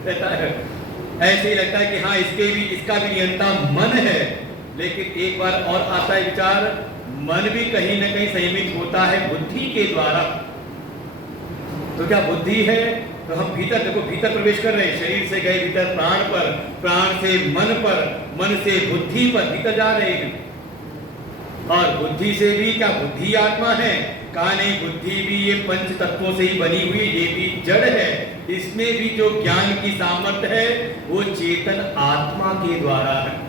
रहता है। ऐसे ही लगता है कि हाँ इसका भी नियंता मन है। लेकिन एक बार और आता है विचार, मन भी कहीं ना कहीं संयमित होता है बुद्धि के द्वारा। तो क्या बुद्धि है? तो हम भीतर देखो, भीतर प्रवेश कर रहे हैं, शरीर से गए भीतर प्राण पर, प्राण से मन पर, मन से बुद्धि पर भीतर जा रहे हैं। और बुद्धि से भी क्या बुद्धि आत्मा है? कहा नहीं, बुद्धि भी ये पंच तत्वों से ही बनी हुई, ये भी जड़ है। इसमें भी जो ज्ञान की सामर्थ्य है वो चेतन आत्मा के द्वारा है।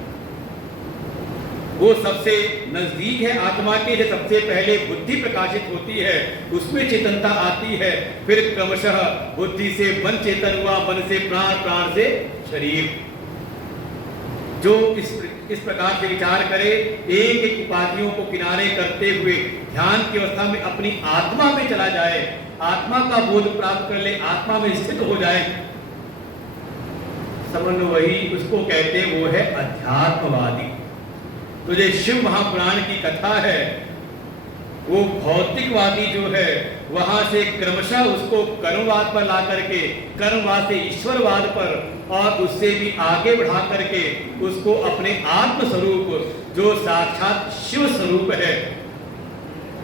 वो सबसे नजदीक है आत्मा के, जो सबसे पहले बुद्धि प्रकाशित होती है, उसमें चेतनता आती है। फिर क्रमशः बुद्धि से मन चेतन हुआ, मन से प्राण, प्राण से शरीर। जो इस प्रकार से विचार करे, एक एक उपाधियों को किनारे करते हुए ध्यान की अवस्था में अपनी आत्मा में चला जाए, आत्मा का बोध प्राप्त कर ले, आत्मा में स्थित हो जाए, समझ लो वही उसको कहते हैं, वो है अध्यात्मवादी। तो ये शिव महापुराण की कथा है, वो भौतिकवादी जो है वहां से क्रमशः उसको कर्मवाद पर ला करके, कर्मवाद से ईश्वरवाद पर, और उससे भी आगे बढ़ा करके उसको अपने आत्म स्वरूप जो साक्षात शिव स्वरूप है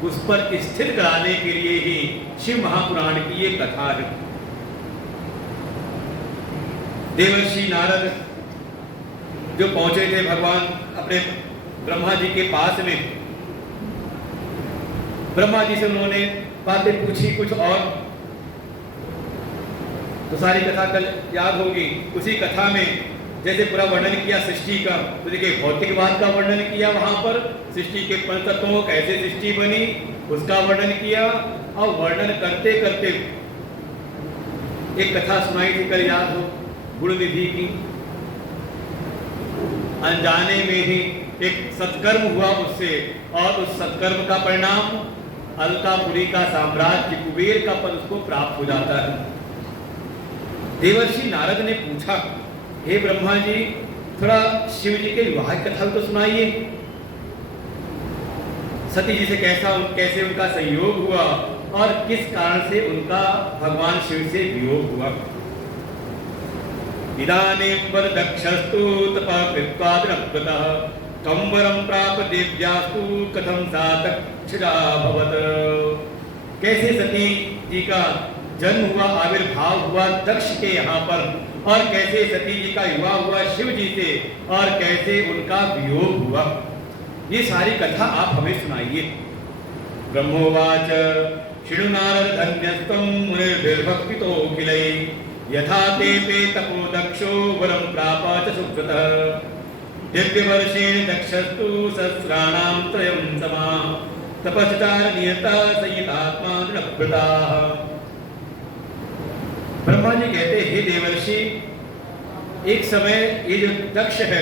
उस पर स्थिर कराने के लिए ही शिव महापुराण की ये कथा है। देवर्षि नारद जो पहुंचे थे भगवान अपने ब्रह्मा जी के पास में, ब्रह्मा जी से उन्होंने बातें पूछी कुछ और, तो सारी कथा कल याद होगी। उसी कथा में जैसे पूरा वर्णन किया सृष्टि का, तो देखिए भौतिकवाद का वर्णन किया, वहां पर सृष्टि के पंचतत्वों कैसे सृष्टि बनी उसका वर्णन किया, और वर्णन करते करते एक कथा सुनाई थी कल, याद हो, गुण निधि की। अनजाने में ही एक सत्कर्म हुआ उससे, और उस सत्कर्म का परिणाम अलकापुरी का साम्राज्य, कुबेर का पद उसको प्राप्त हो जाता है। देवर्षि नारद ने पूछा, हे ब्रह्मा जी, थोड़ा शिव जी के विवाह की कथा तो सुनाइए, सती जी से कैसे उनका संयोग हुआ और किस कारण से उनका भगवान शिव से वियोग हुआ। इदानीं पर दक्षस्तु तपः कृत्वा द्रव्यतः कंबरं प्राप देव्यास्तु कथं सा दक्षिणा भवत। कैसे सती जी का जन्म हुआ, आविर्भाव हुआ दक्ष के यहाँ पर, और कैसे सती जी का विवाह हुआ शिव जी से, और कैसे उनका वियोग हुआ, ये सारी कथा आप हमें सुनाइए। ब्रह्मोवाच शृणु नारद धन्यस्त्वं मुनिर्भिर्भक्तितोऽखिलैः यथा ते पे तपो दक्षो वरं प्राप च सुकृतः दिव्यवर्षेण दक्षस्तु सहस्राणां त्रयं समा तपश्चार नियता संयतात्मा दृढव्रताः। ब्रह्मा जी कहते, हे देवर्षि, एक समय ये जो दक्ष है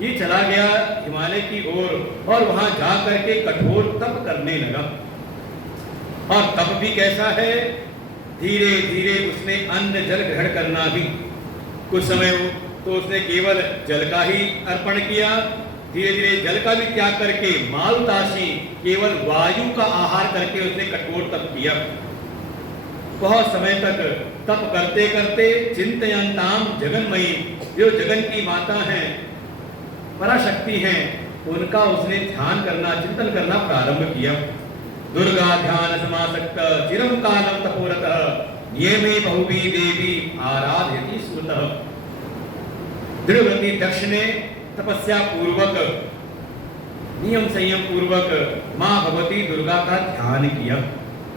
ये चला गया हिमालय की ओर, और वहां जा करके कठोर तप करने लगा। और तप भी कैसा है, धीरे धीरे उसने अन्न जल ग्रहण करना भी, कुछ समय तो उसने केवल जल का ही अर्पण किया, धीरे धीरे जल का भी त्याग करके मालुताशी केवल वायु का आहार करके उसने कठोर तप किया। बहुत समय तक तप करते करते चिंतयन्ताम जगन्मयी, जो जगन की माता हैं, पराशक्ति हैं, उनका उसने ध्यान करना, चिंतन करना प्रारंभ किया। दुर्गा ध्यान समासक्त चिरं कालं तपोरतः नियमे बहुवी देवी आराधयति स्मृतः। दृढ़व्रती दक्ष ने तपस्या पूर्वक, नियम संयम पूर्वक मां भगवती दुर्गा का ध्यान किया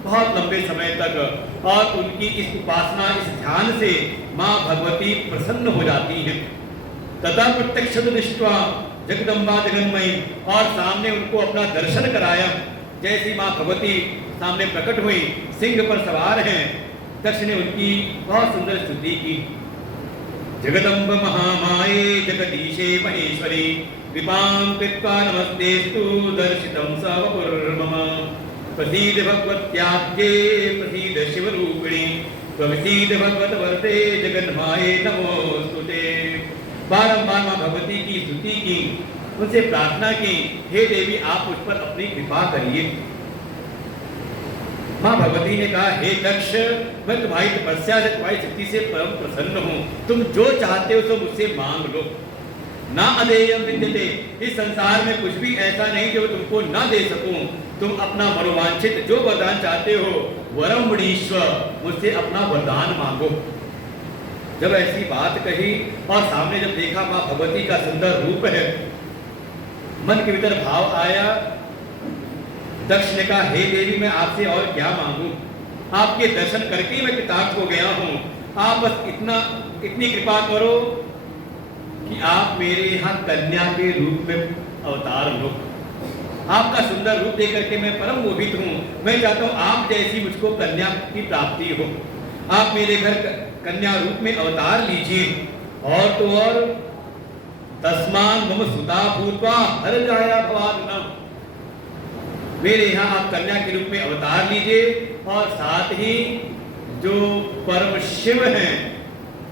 बहुत लंबे समय तक, और उनकी इस उपासना, इस ध्यान से मां भगवती प्रसन्न हो जाती हैं। तथा प्रत्यक्ष दृष्ट्वा जगदम्बा जगन्मयी, और सामने उनको अपना दर्शन कराया। जैसी मां भगवती सामने प्रकट हुई, सिंह पर सवार हैं, दक्ष ने उनकी बहुत सुंदर स्तुति की। जगदम्ब महामाये जगदीशे महेश्वरी कृपां कृत्वा नमस्तेस्तु दर्शितं सवपुर्मम। प्रसीद भगवत्याद्ये प्रसीद शिवरूपिणी प्रसीद भगवत वर्ते जगन्माये नमोस्तुते। बारंबार मां भगवती की स्तुति की, उनसे प्रार्थना की, हे देवी आप उस पर अपनी कृपा करिए। माँ भगवती ने कहा, हे दक्ष, मैं तुम्हारी तपस्या से, तुम्हारी शक्ति से परम प्रसन्न हूँ। तुम जो चाहते हो तो मुझसे मांग लो। ना अदेयम विद्यते, इस संसार में कुछ भी ऐसा नहीं जो तुमको ना दे सकूं। तुम अपना मनोवांछित जो वरदान चाहते हो, वरम वृणीश्वर, मुझसे अपना वरदान मांगो। जब ऐसी बात कही और सामने जब देखा माँ भगवती का सुंदर रूप है, मन के भीतर भाव आया। दक्ष ने कहा, हे देवी, मैं आपसे और क्या मांगू? आपके दर्शन करके मैं कृतार्थ हो गया हूँ। आप बस इतनी कृपा करो कि आप मेरे यहाँ कन्या के रूप में अवतार लो। आपका सुंदर रूप देख करके मैं परम मोहित हूँ। मैं चाहता हूँ आप जैसी मुझको कन्या की प्राप्ति हो। आप मेरे घर कन्या रूप में अवतार लीजिए। और तो और तस्मान मम सुता भूत्वा हर जाया भवान, मेरे यहाँ आप कन्या के रूप में अवतार लीजिए। और साथ ही जो परम शिव हैं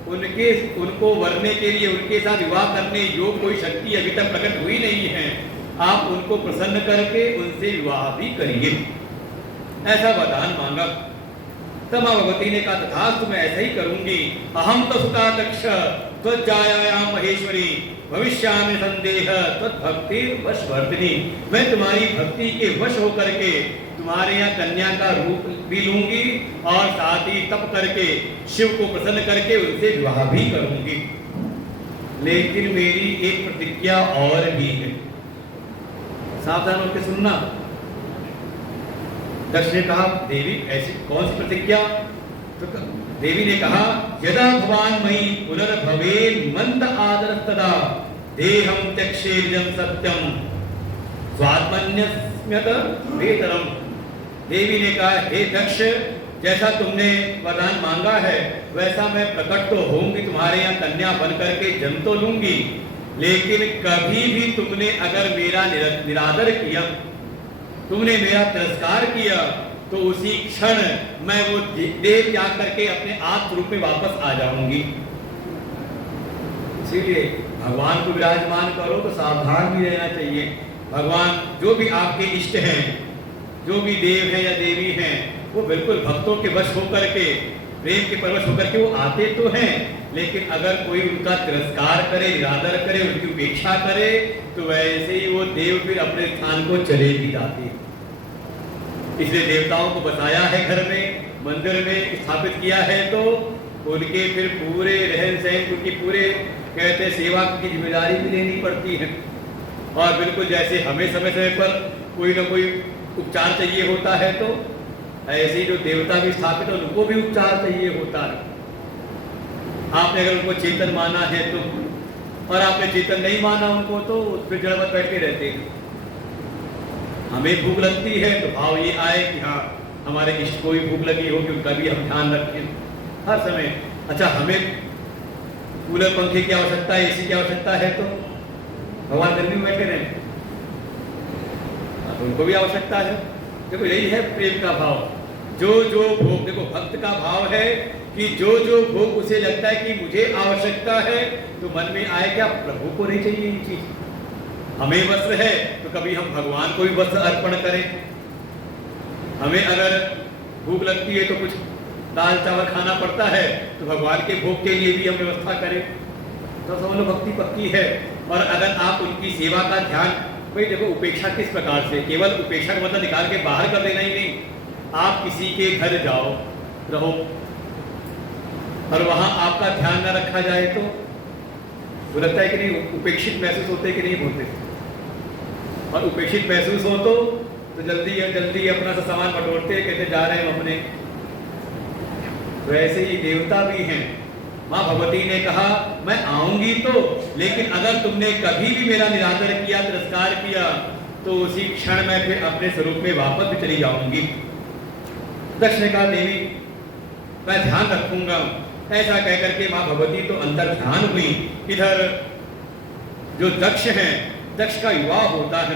उनको वरने के लिए, उनके साथ विवाह करने योग्य कोई शक्ति अभी तक प्रकट हुई नहीं है, आप उनको प्रसन्न करके उनसे विवाह भी करिए। ऐसा वरदान मांगा। तब मां भगवती ने कहा, तथास्तु, मैं ऐसा ही करूंगी। अहम तो सुता दक्ष त्वज्जायायाम महेश्वरी भविष्यामि संदेह त्वद्भक्ति वशवर्धिनी, मैं तुम्हारी भक्ति के वश होकर के तुम्हारे यहाँ कन्या का रूप भी लूंगी और साथ ही तप करके शिव को प्रसन्न करके उनसे विवाह भी करूंगी। लेकिन मेरी एक प्रतिज्ञा और भी है, सावधान होकर सुनना। दक्ष ने कहा, देवी ऐसी कौन सी प्रतिज्ञा? तो देवी ने कहा, यदा भवान मयि पुनर्भवेन मंद आदर तदा देहं त्यक्षेयं सत्यम स्वात्मन्यस्म्यत वेतरम। देवी ने कहा, हे दक्ष, जैसा तुमने वरदान मांगा है वैसा मैं प्रकट तो होंगी, तुम्हारे यहाँ कन्या बन करके जन्म तो लूंगी, लेकिन कभी भी तुमने अगर मेरा निरादर किया, तुमने मेरा तिरस्कार किया, तो उसी क्षण मैं वो देह त्याग करके अपने आत्म रूप में वापस आ जाऊंगी। इसीलिए भगवान को विराजमान करो तो सावधान भी रहना चाहिए। भगवान जो भी आपके इष्ट हैं, जो भी देव हैं या देवी हैं, वो बिल्कुल भक्तों के वश होकर के, प्रेम के परवश होकर के वो आते तो हैं, लेकिन अगर कोई उनका तिरस्कार करे, निरादर करे, उनकी उपेक्षा करे, तो वैसे ही वो देव फिर अपने स्थान को चले भी जाते। इसलिए देवताओं को बसाया है घर में, मंदिर में स्थापित किया है, तो उनके फिर पूरे रहन सहन, उनकी पूरे कहते सेवा की जिम्मेदारी भी लेनी पड़ती है। और बिल्कुल जैसे हमें समय समय पर कोई ना कोई उपचार चाहिए होता है, तो ऐसे ही जो देवता भी स्थापित है उनको भी उपचार चाहिए होता है। आपने अगर उनको चेतन माना है तो, और आपने चेतन नहीं माना उनको, तो फिर जड़वत बैठे रहते हैं। हमें भूख लगती है तो भाव ये आए कि हाँ हमारे इष्ट को भी भूख लगी होगी, उनका भी हम ध्यान रखें हर समय। अच्छा, हमें कूलर पंखे की आवश्यकता है, एसी की आवश्यकता है, तो भगवान गर्मी में बैठे रहें, तो उनको भी आवश्यकता है। देखो यही है प्रेम का भाव। जो जो भोग, देखो भक्त का भाव है कि जो जो भोग उसे लगता है कि मुझे आवश्यकता है, तो मन में आए क्या प्रभु को नहीं चाहिए ये चीज। हमें वस्त्र है तो कभी हम भगवान को भी वस्त्र अर्पण करें। हमें अगर भूख लगती है तो कुछ दाल चावल खाना पड़ता है, तो भगवान के भोग के लिए भी हम व्यवस्था करें, तो समझ भक्ति पक्की है। और अगर आप उनकी सेवा का ध्यान, भाई देखो उपेक्षा किस प्रकार से, केवल उपेक्षा का मतलब निकाल के बाहर कर देना ही नहीं। आप किसी के घर जाओ, रहो, और वहां आपका ध्यान न रखा जाए तो लगता है कि नहीं, उपेक्षित महसूस होते कि नहीं होते। और उपेक्षित महसूस हो तो जल्दी जल्दी अपना सा सामान बटोरते, कहते जा रहे हैं अपने। तो ऐसे ही देवता भी हैं। माँ भगवती ने कहा, मैं आऊंगी तो, लेकिन अगर तुमने कभी भी मेरा निरादर किया, तिरस्कार किया, तो उसी क्षण मैं फिर अपने स्वरूप में वापस भी चली जाऊंगी। दक्ष ने कहा, देवी मैं ध्यान रखूंगा। ऐसा कहकर के माँ भगवती तो अंतर ध्यान हुई। इधर जो दक्ष हैं, दक्ष का विवाह होता है।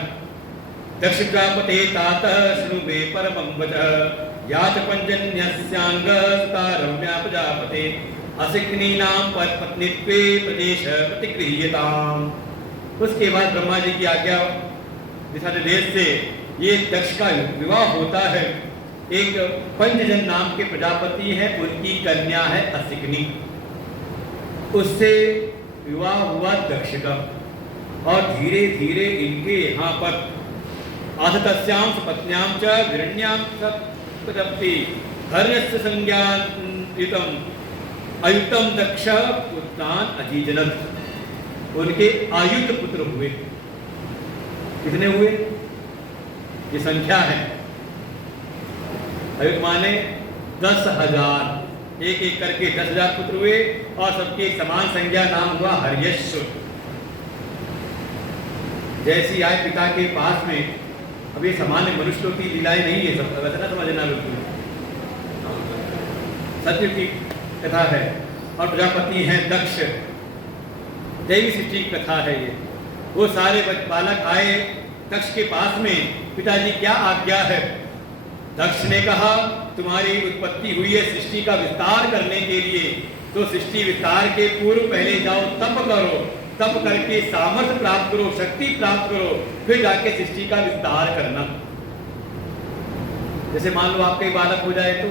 दक्ष प्रजापते तात शृणु मे परमं वचः याच पंजन्यस्यांग रम्या प्रजापते असिक्नीनाम पत्नीत्वे प्रदेश प्रतिगृह्यताम। उसके बाद ब्रह्मा जी की आज्ञा दिशा निर्देश से ये दक्ष का विवाह होता है। एक पंचजन नाम के प्रजापति हैं, उनकी कन्या है असिकनी। उससे विवाह हुआ दक्ष का, और धीरे धीरे इनके यहाँ पर आसतस्याम सुपत्न्याम च हिरण्याम सप्तपि हर्यस्य संज्ञायुतम अयुतम दक्ष पुत्रान अजीजनत। उनके आयुत पुत्र हुए। कितने हुए? ये संख्या है। अयुत माने 10,000, एक एक करके 10,000 पुत्र हुए, और सबके समान संज्ञा नाम हुआ हर्यश्व। जैसी आए पिता के पास में, अब ये सामान्य मनुष्यों की लीलाएं नहीं है, सब वैसे ना समझना बिल्कुल, सत्य की कथा है। और प्रजापति हैं दक्ष, दैवी सृष्टि की कथा है ये। वो सारे बालक आए दक्ष के पास में, पिताजी क्या आज्ञा है? दक्ष ने कहा, तुम्हारी उत्पत्ति हुई है सृष्टि का विस्तार करने के लिए, तो सृष्टि विस्तार के पूर्व पहले जाओ तप करो, तप करके सामर्थ्य प्राप्त करो, शक्ति प्राप्त करो, फिर जाके सृष्टि का विस्तार करना। जैसे मान लो आपका बालक हो जाए तो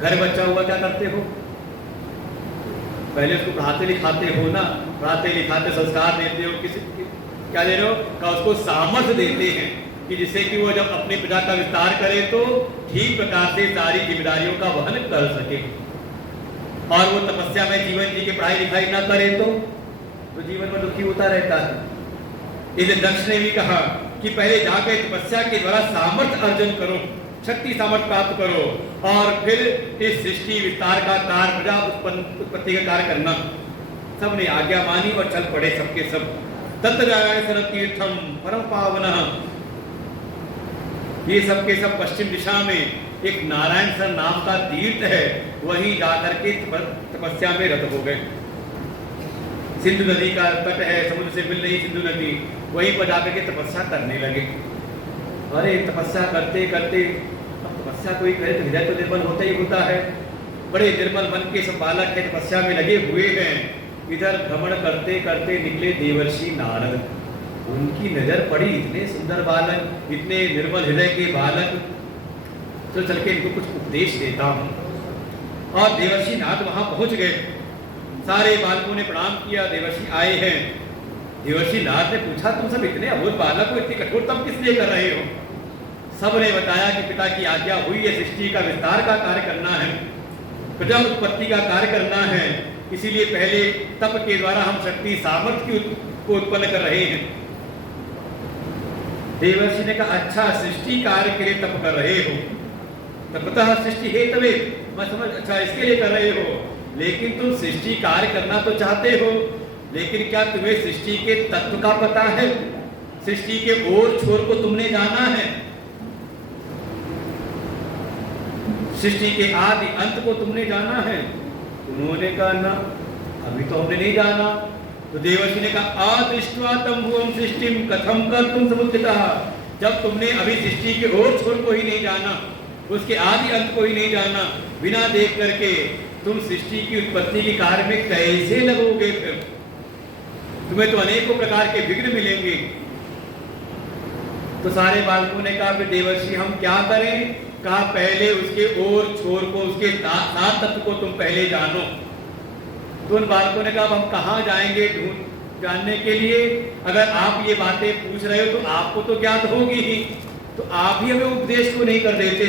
घर बच्चा हुआ, क्या करते हो? पहले उसको पढ़ाते लिखाते हो ना, पढ़ाते लिखाते संस्कार देते हो, किसी क्या दे रहे हो? का उसको सामर्थ्य देते हैं कि जिससे कि वो जब अपनी प्रजा का विस्तार करे तो ठीक प्रकार से सारी जिम्मेदारियों का वहन कर सके। और वो तपस्या में जीवन जी के पढ़ाई लिखाई ना करे तो जीवन में दुखी होता रहता है। इसलिए दक्ष ने भी कहा कि पहले जाकर तपस्या के द्वारा सामर्थ्य अर्जन करो, शक्ति सामर्थ्य प्राप्त करो, और फिर इस सृष्टि विस्तार का कार्य, प्रजा उत्पत्ति का कार्य करना। सबने आज्ञा मानी और चल पड़े सबके सब। तत्जाय शरद तीर्थम परम पावनः। ये सबके सब पश्चिम दिशा में एक नारायण सर नाम का तीर्थ है, वहीं जाकर के तपस्या में रत हो गए। सिंधु नदी का तट है, समुद्र से मिल रही सिंधु नदी, वहीं पर जाकर के तपस्या करने लगे। अरे तपस्या करते करते, अब तपस्या कोई करे तो हृदय तो निर्मल होता ही होता है। बड़े निर्मल मन के सब बालक है, तपस्या में लगे हुए हैं। इधर भ्रमण करते करते निकले देवर्षि नारद। उनकी नजर पड़ी, इतने सुंदर बालक, इतने निर्मल हृदय के बालक, तो चल के इनको कुछ उपदेश देता हूँ। और देवर्षि नारद वहां पहुंच गए। सारे बालकों ने प्रणाम किया, देवर्षि आए हैं। देवर्षि नारद ने पूछा, तुम सब इतने अबोध बालक को इतनी कठोर तप किस लिए कर रहे हो? सब ने बताया कि पिता की आज्ञा हुई है, सृष्टि का विस्तार का कार्य करना है, प्रजा उत्पत्ति का कार्य करना है, इसीलिए पहले तप के द्वारा हम शक्ति सामर्थ्य को उत्पन्न कर रहे हैं। देवर्षि ने कहा, अच्छा सृष्टि कार्य के लिए तप कर रहे हो, तपतः सृष्टि हेतवे, मैं समझ, अच्छा इसके लिए कर रहे हो, लेकिन तुम सृष्टि कार्य करना तो चाहते हो, लेकिन क्या तुम्हें सृष्टि के तत्व का पता है? सृष्टि के ओर छोर को तुमने जाना है? सृष्टि के आदि अंत को तुमने जाना है? उन्होंने कहा ना, अभी तो हमने नहीं जाना। तो देवर्षि ने कहा, आदृष्ट्वा तम भुवं सृष्टिम कथम कर्तुम समुद्यतः। जब तुमने अभी सृष्टि के ओर छोर को ही नहीं जाना, उसके आदि अंत को ही नहीं जाना, बिना देख करके तुम सृष्टि की उत्पत्ति के कार्य में कैसे लगोगे? फिर तुम्हें तो अनेकों प्रकार के विघ्न मिलेंगे। तो सारे बालकों ने कहा, फिर देवर्षि हम क्या करें? कहा, पहले उसके ओर छोर को, उसके सात तत्व को तुम पहले जानो। तो उन बालकों ने कहा, हम कहाँ जाएंगे ढूंढ जानने के लिए? अगर आप ये बातें पूछ रहे हो तो आपको तो ज्ञात होगी ही, तो आप ही हमें उपदेश को नहीं कर देते।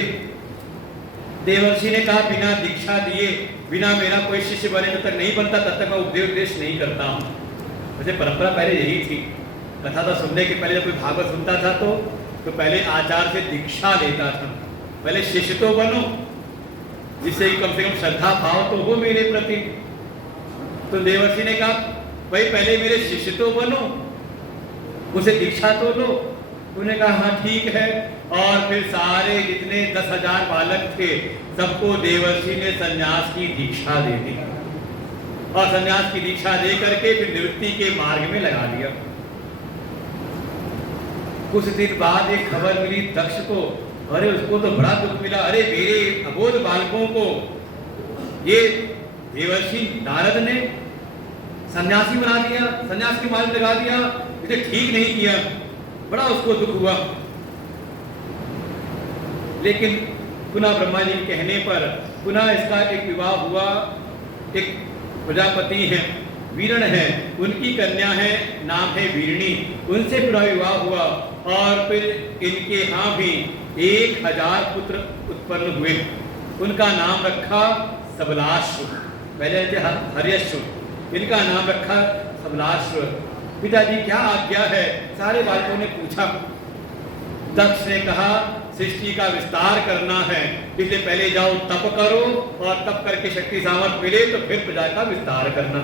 देवर्षि ने कहा, बिना दीक्षा दिए, बिना मेरा कोई शिष्य बने तब तक नहीं बनता, तब तक मैं उपदेश नहीं करता हूँ। वैसे परंपरा पहले यही थी, कथा तो सुनने के पहले जब कोई भागवत सुनता था तो पहले आचार्य से दीक्षा लेता था। पहले शिष्य तो बनो, जिससे कम से कम श्रद्धा भाव तो हो मेरे प्रति। तो देवर्षि ने कहा, भाई पहले मेरे शिष्य तो बनो, उसे दीक्षा तो लो। उन्होंने कहा, हाँ ठीक है। और फिर सारे जितने 10,000 बालक थे, सबको देवर्षि ने संन्यास की दीक्षा दे दी, और संन्यास की दीक्षा दे करके फिर निवृत्ति के मार्ग में लगा दिया। कुछ दिन बाद एक खबर मिली दक्ष को, अरे उसको तो बड़ा दुख मिला, अरे मेरे अबोध बालकों को ये देवर्षि नारद ने सन्यासी बना दिया, सन्यास के मार्ग लगा दिया, इसे ठीक नहीं किया, बड़ा उसको दुख हुआ। लेकिन पुनः ब्रह्मा जी के कहने पर पुनः इसका एक विवाह हुआ। एक प्रजापति हैं, वीरण है, उनकी कन्या है, नाम है वीरणी, उनसे पुनः विवाह हुआ और फिर इनके यहाँ भी 1000 पुत्र उत्पन्न हुए। उनका नाम रखा सबलाश्व, पहले थे हर्यश्व, इनका नाम रखा सबलाश्व। पिताजी क्या आज्ञा है? सारे बालकों ने पूछा। दक्ष ने कहा सृष्टि का विस्तार करना है, इसलिए पहले जाओ तप करो और तप करके शक्ति सामर्थ्य मिले तो फिर प्रजा का विस्तार करना।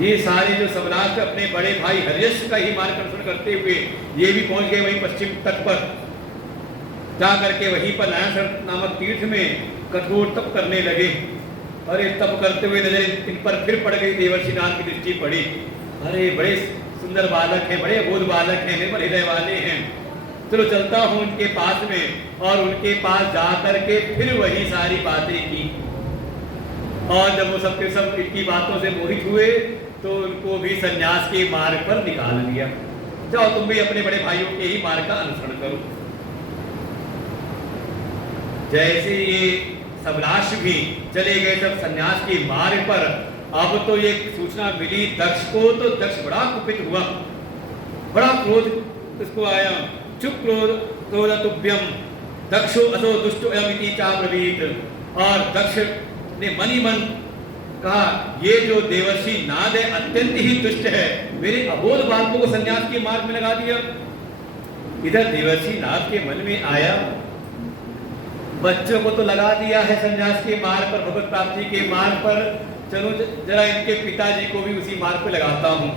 ये सारे जो सबलाश्व अपने बड़े भाई हर्यश्व का ही मार्गदर्शन करते हुए ये भी पहुंच गए वहीं पश्चिम तट पर। जा करके वहीं पर नारायण नामक तीर्थ में कठोर तप करने लगे। अरे तप करते हुए नजर इन पर फिर पड़ गई, देवर्षि नाम की दृष्टि पड़ी। अरे बड़े सुंदर बालक हैं, बड़े बोध बालक हैं, निर्मल हृदय वाले हैं, चलो चलता हूँ उनके पास में। और उनके पास जा करके फिर वही सारी बातें की। और जब वो सबके सब इनकी बातों से मोहित हुए तो उनको भी सन्यास के मार्ग पर निकाल दिया। जाओ तुम भी अपने बड़े भाइयों के ही मार्ग का अनुसरण करो। जैसे ये सबलाश भी चले गए सब सन्यास के मार्ग पर, अब तो ये सूचना मिली दक्ष को, तो दक्ष बड़ा कुपित हुआ, बड़ा क्रोध उसको आया। चुप क्रोध तुभ्यम दक्षो असो दुष्टो अयमिति चाब्रवीत। और दक्ष ने मन ही मन कहा ये जो देवर्षि नाद है अत्यंत ही दुष्ट है, मेरे अबोध बालकों को सन्यास के मार्ग में लगा दिया। इधर देवर्षि नाद के मन में आया बच्चों को तो लगा दिया है सन्यास के मार्ग पर, भगवत प्राप्ति के मार्ग पर, चलो जरा इनके पिताजी को भी उसी मार्ग पर लगाता हूँ।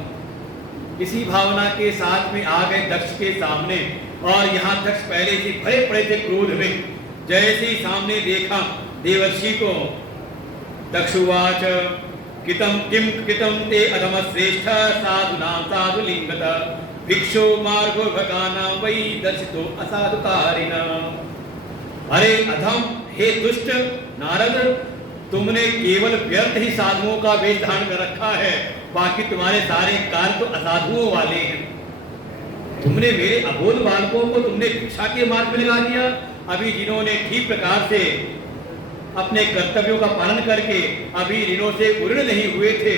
इसी भावना के साथ में आ गए दक्ष के सामने। और यहाँ दक्ष पहले से भरे पड़े थे क्रोध में। जैसे ही सामने देखा देवर्षि को, दक्षुवाच कितम किम कृतम ते अधम श्रेष्ठ साधुनां साधुलिंगत भिक्षो मार्गो भगाना वही दर्शितो असाधुकारिणाम। अरे अधम, हे दुष्ट नारद, तुमने केवल व्यर्थ ही साधुओं का वेश धारण कर रखा है, बाकी तुम्हारे सारे कार्य तो असाधुओं वाले हैं। तुमने मेरे अबोध बालकों को तुमने भिक्षा के मार्ग में लगा दिया। अभी जिन्होंने ठीक प्रकार से अपने कर्तव्यों का पालन करके अभी ऋणों से उऋण नहीं हुए थे,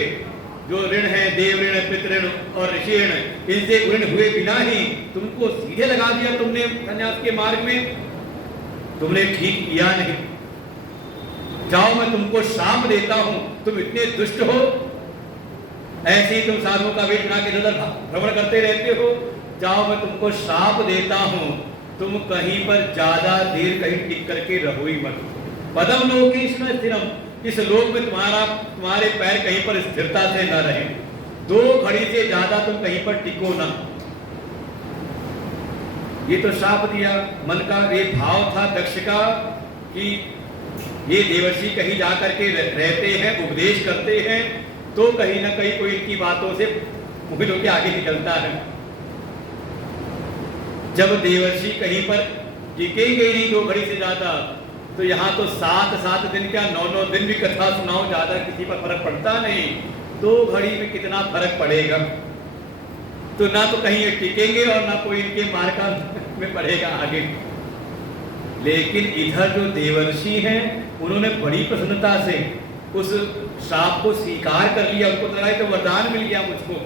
जो ऋण है देव ऋण, पितृण और ऋषि ऋण, इनसे उऋण हुए बिना ही तुमको सीधे लगा दिया तुमने सन्यास के मार्ग में। तुमने ठीक किया नहीं। जाओ मैं तुमको शाप देता हूं, तुम इतने दुष्ट हो, ऐसे ही तुम साधुओं का वेश बना के इधर भ्रमण करते रहते हो। जाओ मैं तुमको शाप देता हूं, तुम कहीं पर ज्यादा देर कहीं टिक करके रहो ही मत। पदम लोकेश में स्थिरम, इस लोक में तुम्हारे पैर कहीं पर स्थिरता से न रहे। 2 घड़ी से ज्यादा तुम कहीं पर टिको ना। ये तो शाप दिया। मन का ये भाव था दक्ष का कि ये देवर्षि कहीं जाकर के रहते हैं, उपदेश करते हैं, तो कहीं ना कहीं कोई इनकी बातों से मोहित होकर आगे निकलता है। जब देवर्षि कहीं पर टिकेंगे नहीं 2 घड़ी से ज्यादा, तो यहाँ तो 7 दिन का 9 दिन भी कथा सुनाओ, ज्यादा किसी पर फर्क पड़ता नहीं। 2 घड़ी में कितना फर्क पड़ेगा। तो ना तो कहीं ये टिकेंगे और ना कोई इनके मार्ग में पड़ेगा आगे। लेकिन इधर जो देवर्षि हैं उन्होंने बड़ी प्रसन्नता से उस शाप को स्वीकार कर लिया। उनको लगा तो वरदान मिल गया मुझको।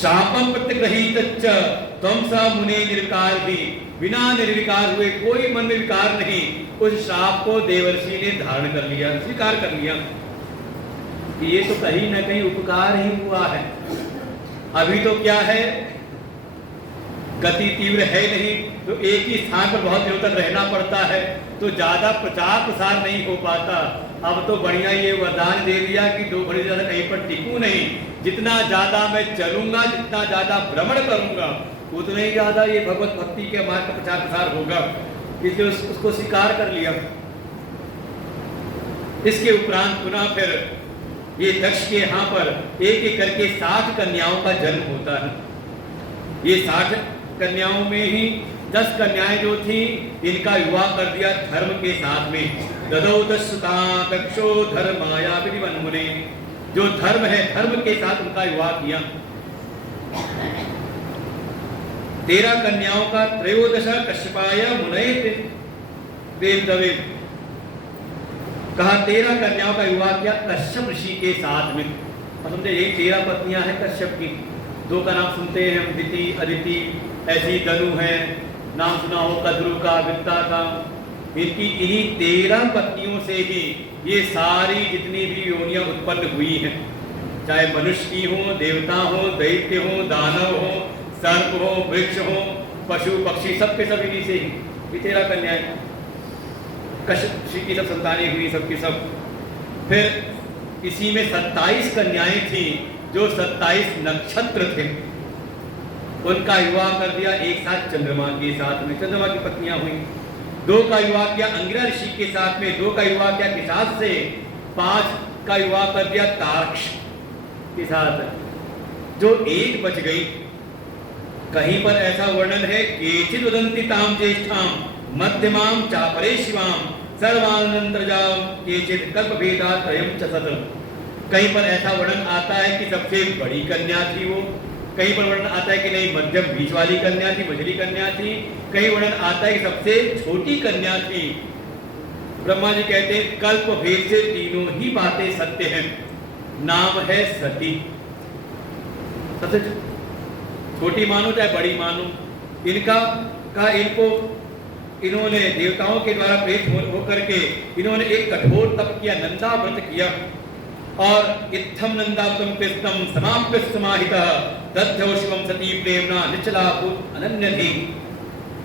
शापम प्रतिग्रहीत त्वं स मुने निर्विकार भी, बिना निर्विकार हुए, कोई मन में विकार नहीं, उस शाप को देवर्षि ने धारण कर लिया, स्वीकार कर लिया कि ये तो कहीं ना कहीं उपकार ही हुआ है। अभी तो क्या है, गति तीव्र है नहीं, तो एक ही स्थान पर बहुत दिनों तक रहना पड़ता है, तो ज्यादा प्रचार प्रसार नहीं हो पाता। अब तो बढ़िया ये वरदान दे दिया कि 2 घड़ी ज्यादा कहीं पर टिकूं नहीं, जितना ज्यादा मैं चलूंगा, जितना ज्यादा भ्रमण करूंगा, उतना ही ज्यादा ये भगवत भक्ति के मार्ग का प्रचार प्रसार होगा। इसलिए उसको स्वीकार कर लिया। इसके उपरांत पुनः फिर ये दक्ष के यहाँ पर एक एक करके 60 कन्याओं का जन्म होता है। ये 60 कन्याओं में ही 10 कन्याएं जो थी इनका विवाह कर दिया धर्म के साथ में। ददौ दशता दक्षो धर्माया विधिवन्मुने, जो धर्म है धर्म के साथ उनका विवाह किया। 13 कन्याओं का त्रयोदश कश्यपाय मुनये देव दवे कहा 13 कन्याओं का विवाह किया कश्यप ऋषि के साथ में। और समझे यही 13 पत्नियां हैं कश्यप की। 2 का नाम सुनते हैं हम, दिति, अदिति, ऐसी दनु है, नाम सुना हो कद्रु का, वित्ता का। इनकी इन्हीं 13 पत्नियों से ही ये सारी जितनी भी योनियां उत्पन्न हुई हैं, चाहे मनुष्य की हो, देवता हो, दैत्य हो, दानव हो, सर्प हो, वृक्ष हो, पशु पक्षी, सबके सब इन्हीं से ही। ये 13 कन्याएं कश्यप ऋषि की सब संतानें हुई, सबकी सब। फिर इसी में 27 कन्याएं थी जो 27 नक्षत्र थे, उनका विवाह कर दिया एक साथ चंद्रमा के साथ में, चंद्रमा की पत्नियां हुई। 2 का विवाह किया अंगिरा ऋषि के साथ में, 2 का विवाह किया किशास से, 5 का विवाह कर दिया तारक्ष के साथ। जो 1 बच गई, कहीं पर ऐसा वर्णन है केचिद वदन्ति ताम ज्येष्ठाम मध्यमाम चापरे शिवाम सर्वानंतरजाम केचिद कल्पभेदा त्रयम च सतम। कहीं पर ऐसा वर्णन आता है कि सबसे बड़ी कन्या थी वो, कहीं पर वर्णन आता है कि नहीं मध्यम बीच वाली कन्या थी, मझली कन्या थी, कहीं वर्णन आता है कि सबसे छोटी कन्या थी। ब्रह्मा जी कहते हैं कल्प भेद से तीनों ही बातें सत्य हैं। नाम है सती, सबसे छोटी मानो चाहे बड़ी मानो, इन्होंने देवताओं के द्वारा प्रेरित होकर के इन्होंने एक कठोर तप किया, नंदा व्रत किया। और इत्थम नंदाव्रतम कृष्णम समाप्य समाहितः दध्यौ शिवम सती प्रेमणा निचला भूत अनन्य थी।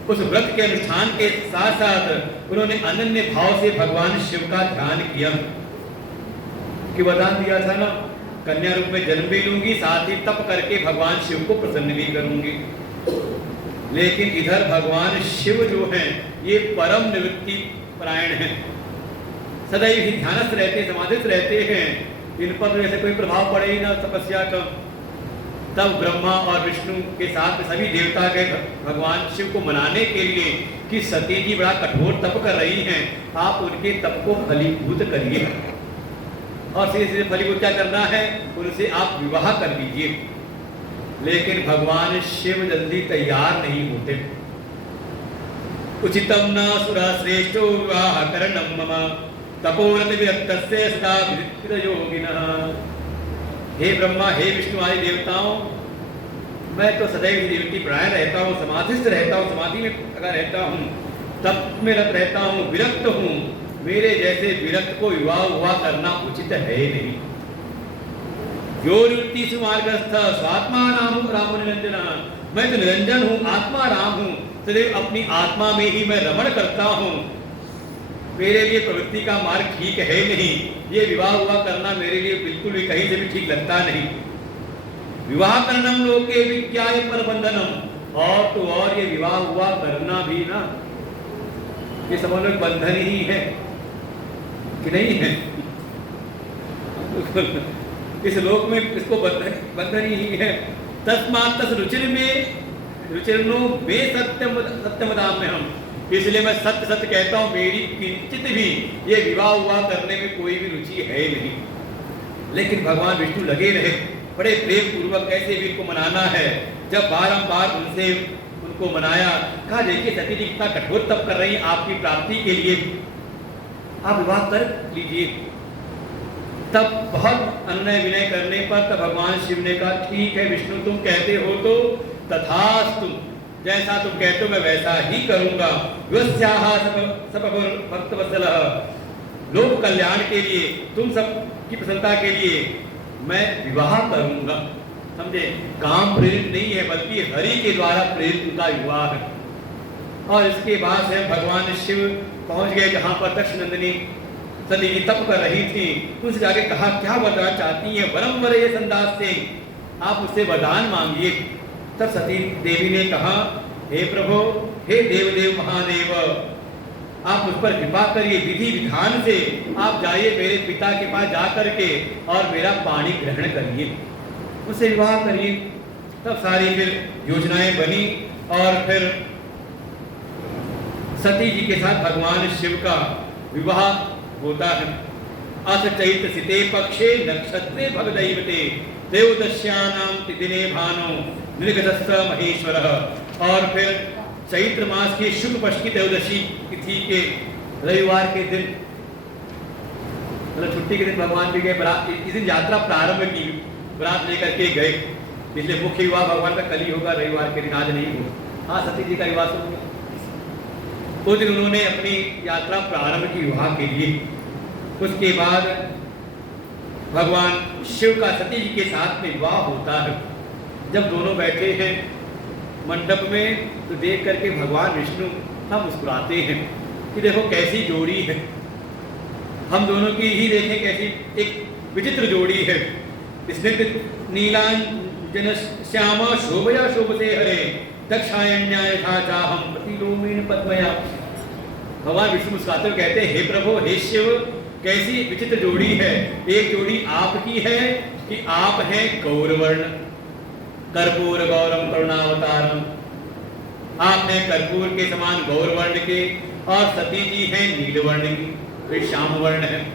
उस व्रत के अनुष्ठान के साथ साथ उन्होंने अनन्य भाव से भगवान शिव का ध्यान किया कि वरदान दिया था ना, कन्या रूप में जन्म भी लूंगी, साथ ही तप करके भगवान शिव को प्रसन्न भी करूंगी। लेकिन इधर भगवान शिव जो हैं ये परम निवृत्ति परायण हैं, सदैव ही ध्यानस्थ रहते, समाधिस्थ रहते हैं। इन पर वैसे कोई प्रभाव पड़े ही ना तपस्या का। तब ब्रह्मा और विष्णु के साथ सभी देवता गए भगवान शिव को मनाने के लिए कि सती जी बड़ा कठोर तप कर रही हैं, आप उनके तप को फलीभूत करिए और सीधे फलीभूत क्या करना है, उनसे आप विवाह कर लीजिए। लेकिन भगवान शिव जल्दी तैयार नहीं होते। उचितम न सुरा श्रेष्ठो विवाह करणम मम तपोरत विरक्तस्य सदा विदित योगिनः। हे ब्रह्मा, हे विष्णु आदि देवताओं, मैं तो सदैव निवृत्ति परायण रहता हूँ, समाधिस्थ रहता हूँ, समाधि में लगा रहता हूँ, तप में रत रहता हूँ, विरक्त हूँ। मेरे जैसे विरक्त को विवाह हुआ करना उचित है नहीं। यो निवृत्ति सुमार्गस्थ स्वात्मा राम राम निरंजन। मैं तो निरंजन हूँ, आत्मा राम हूँ, सदैव अपनी आत्मा में ही मैं रमण करता हूँ। मेरे लिए प्रवृत्ति का मार्ग ठीक है नहीं, ये विवाह हुआ करना मेरे लिए बिल्कुल भी कहीं से भी ठीक लगता नहीं। विवाह करणम लोके विज्ञाय परबंधनम, और तो और ये विवाह हुआ करना भी ना, ये समझ लो बंधन ही है कि नहीं है। इस लोक में इसको बंधन ही है। तस्मात् तस् रुचिर्नो में सत्यम में हम, इसलिए मैं सत्य सत्य कहता हूँ, मेरी किंचित भी ये विवाह हुआ करने में कोई भी रुचि है नहीं। लेकिन भगवान विष्णु लगे रहे, बड़े प्रेम पूर्वक कैसे भी इनको मनाना है। जब बारंबार उनको मनाया, कहा देखिए सती जी कितना कठोर तप कर रही हैं आपकी प्राप्ति के लिए, आप विवाह कर लीजिए। तब बहुत अनुनय विनय करने पर तब भगवान शिव ने कहा ठीक है विष्णु, तुम कहते हो तो तथास्तु, जैसा तुम कहते हो मैं वैसा ही करूंगा। लोक कल्याण के लिए, तुम सब की प्रसन्नता के लिए मैं विवाह करूंगा। समझे, काम प्रेरित नहीं है बल्कि हरि के द्वारा प्रेरित उनका विवाह है। और इसके बाद से भगवान शिव पहुंच गए जहां पर दक्ष नंदिनी सती जी तप कर रही थी। उनसे जाके कहा क्या वरदान चाहती हैं, वरम वरे संदास से, आप उससे वरदान मांगिए। तब सती देवी ने कहा हे प्रभु, हे देवदेव महादेव, आप उस पर कृपा करिए, विधि विधान से आप जाइए मेरे पिता के पास जा करके और मेरा पानी ग्रहण करिए, उससे विवाह करिए। तब सारी फिर योजनाएं बनी और फिर सती जी के साथ भगवान शिव का विवाह होता है। अस चैत्र सिते पक्षे नक्षत्रे भगदैवते देवदस्यानाम तिदिने भानो निर्गतस्स महेश्वरः। और फिर चैत्र मास की शुक्ल पक्ष की त्रयोदशी तिथि के रविवार के दिन, मतलब छुट्टी के दिन भगवान भी गए बरात, इस दिन यात्रा प्रारंभ की, बरात लेकर के गए। इसलिए मुख्य विवाह भगवान का कल ही होगा, रविवार के दिन, आज नहीं होगा। हाँ, सती जी का विवाह सुन गया। उस दिन उन्होंने अपनी यात्रा प्रारंभ की विवाह के लिए। उसके बाद भगवान शिव का सती जी के साथ में विवाह होता है। जब दोनों बैठे हैं मंडप में तो देख करके भगवान विष्णु हम मुस्कुराते हैं कि देखो कैसी जोड़ी है, हम दोनों की ही देखें कैसी एक विचित्र जोड़ी है। स्निग्ध नीलांजन श्यामा शोभया शोभते हरे दक्षायण्या यथा चाहम प्रतिलोमेन पद्मया। भगवान विष्णु मुस्कुराते हुए कहते हैं, हे प्रभु, हे शिव, कैसी विचित्र जोड़ी है। एक जोड़ी आपकी है कि आप हैं गौरवर्ण, कर्पूर गौरम करुणावतारम। आप हैं कर्पूर के समान गौरवर्ण के, और सती जी हैं नीलवर्ण की, वे श्याम वर्ण है।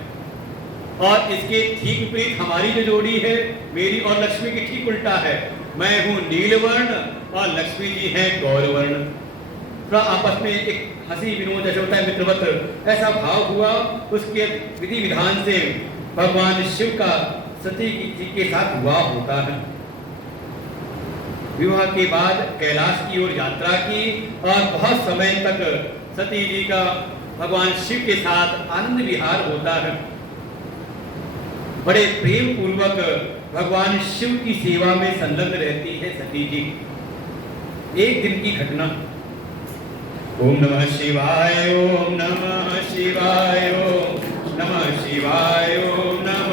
और इसके ठीक विपरीत हमारी जो जोड़ी है, मेरी और लक्ष्मी की ठीक उल्टा है। मैं हूं नीलवर्ण और लक्ष्मी जी हैं गौरवर्ण। थोड़ा आपस में एक हंसी विनोद जैसे होता है मित्रवत, ऐसा भाव हुआ। उसके विधि विधान से भगवान शिव का सती जी के साथ विवाह होता है। विवाह के बाद कैलाश की ओर यात्रा की और बहुत समय तक सती जी का भगवान शिव के साथ आनंद विहार होता है। बड़े प्रेम पूर्वक भगवान शिव की सेवा में संलग्न रहती है सती जी। एक दिन की घटना। ओम नमः शिवाय, ओम नमः शिवाय, ओम नमः शिवाय, ओम नमः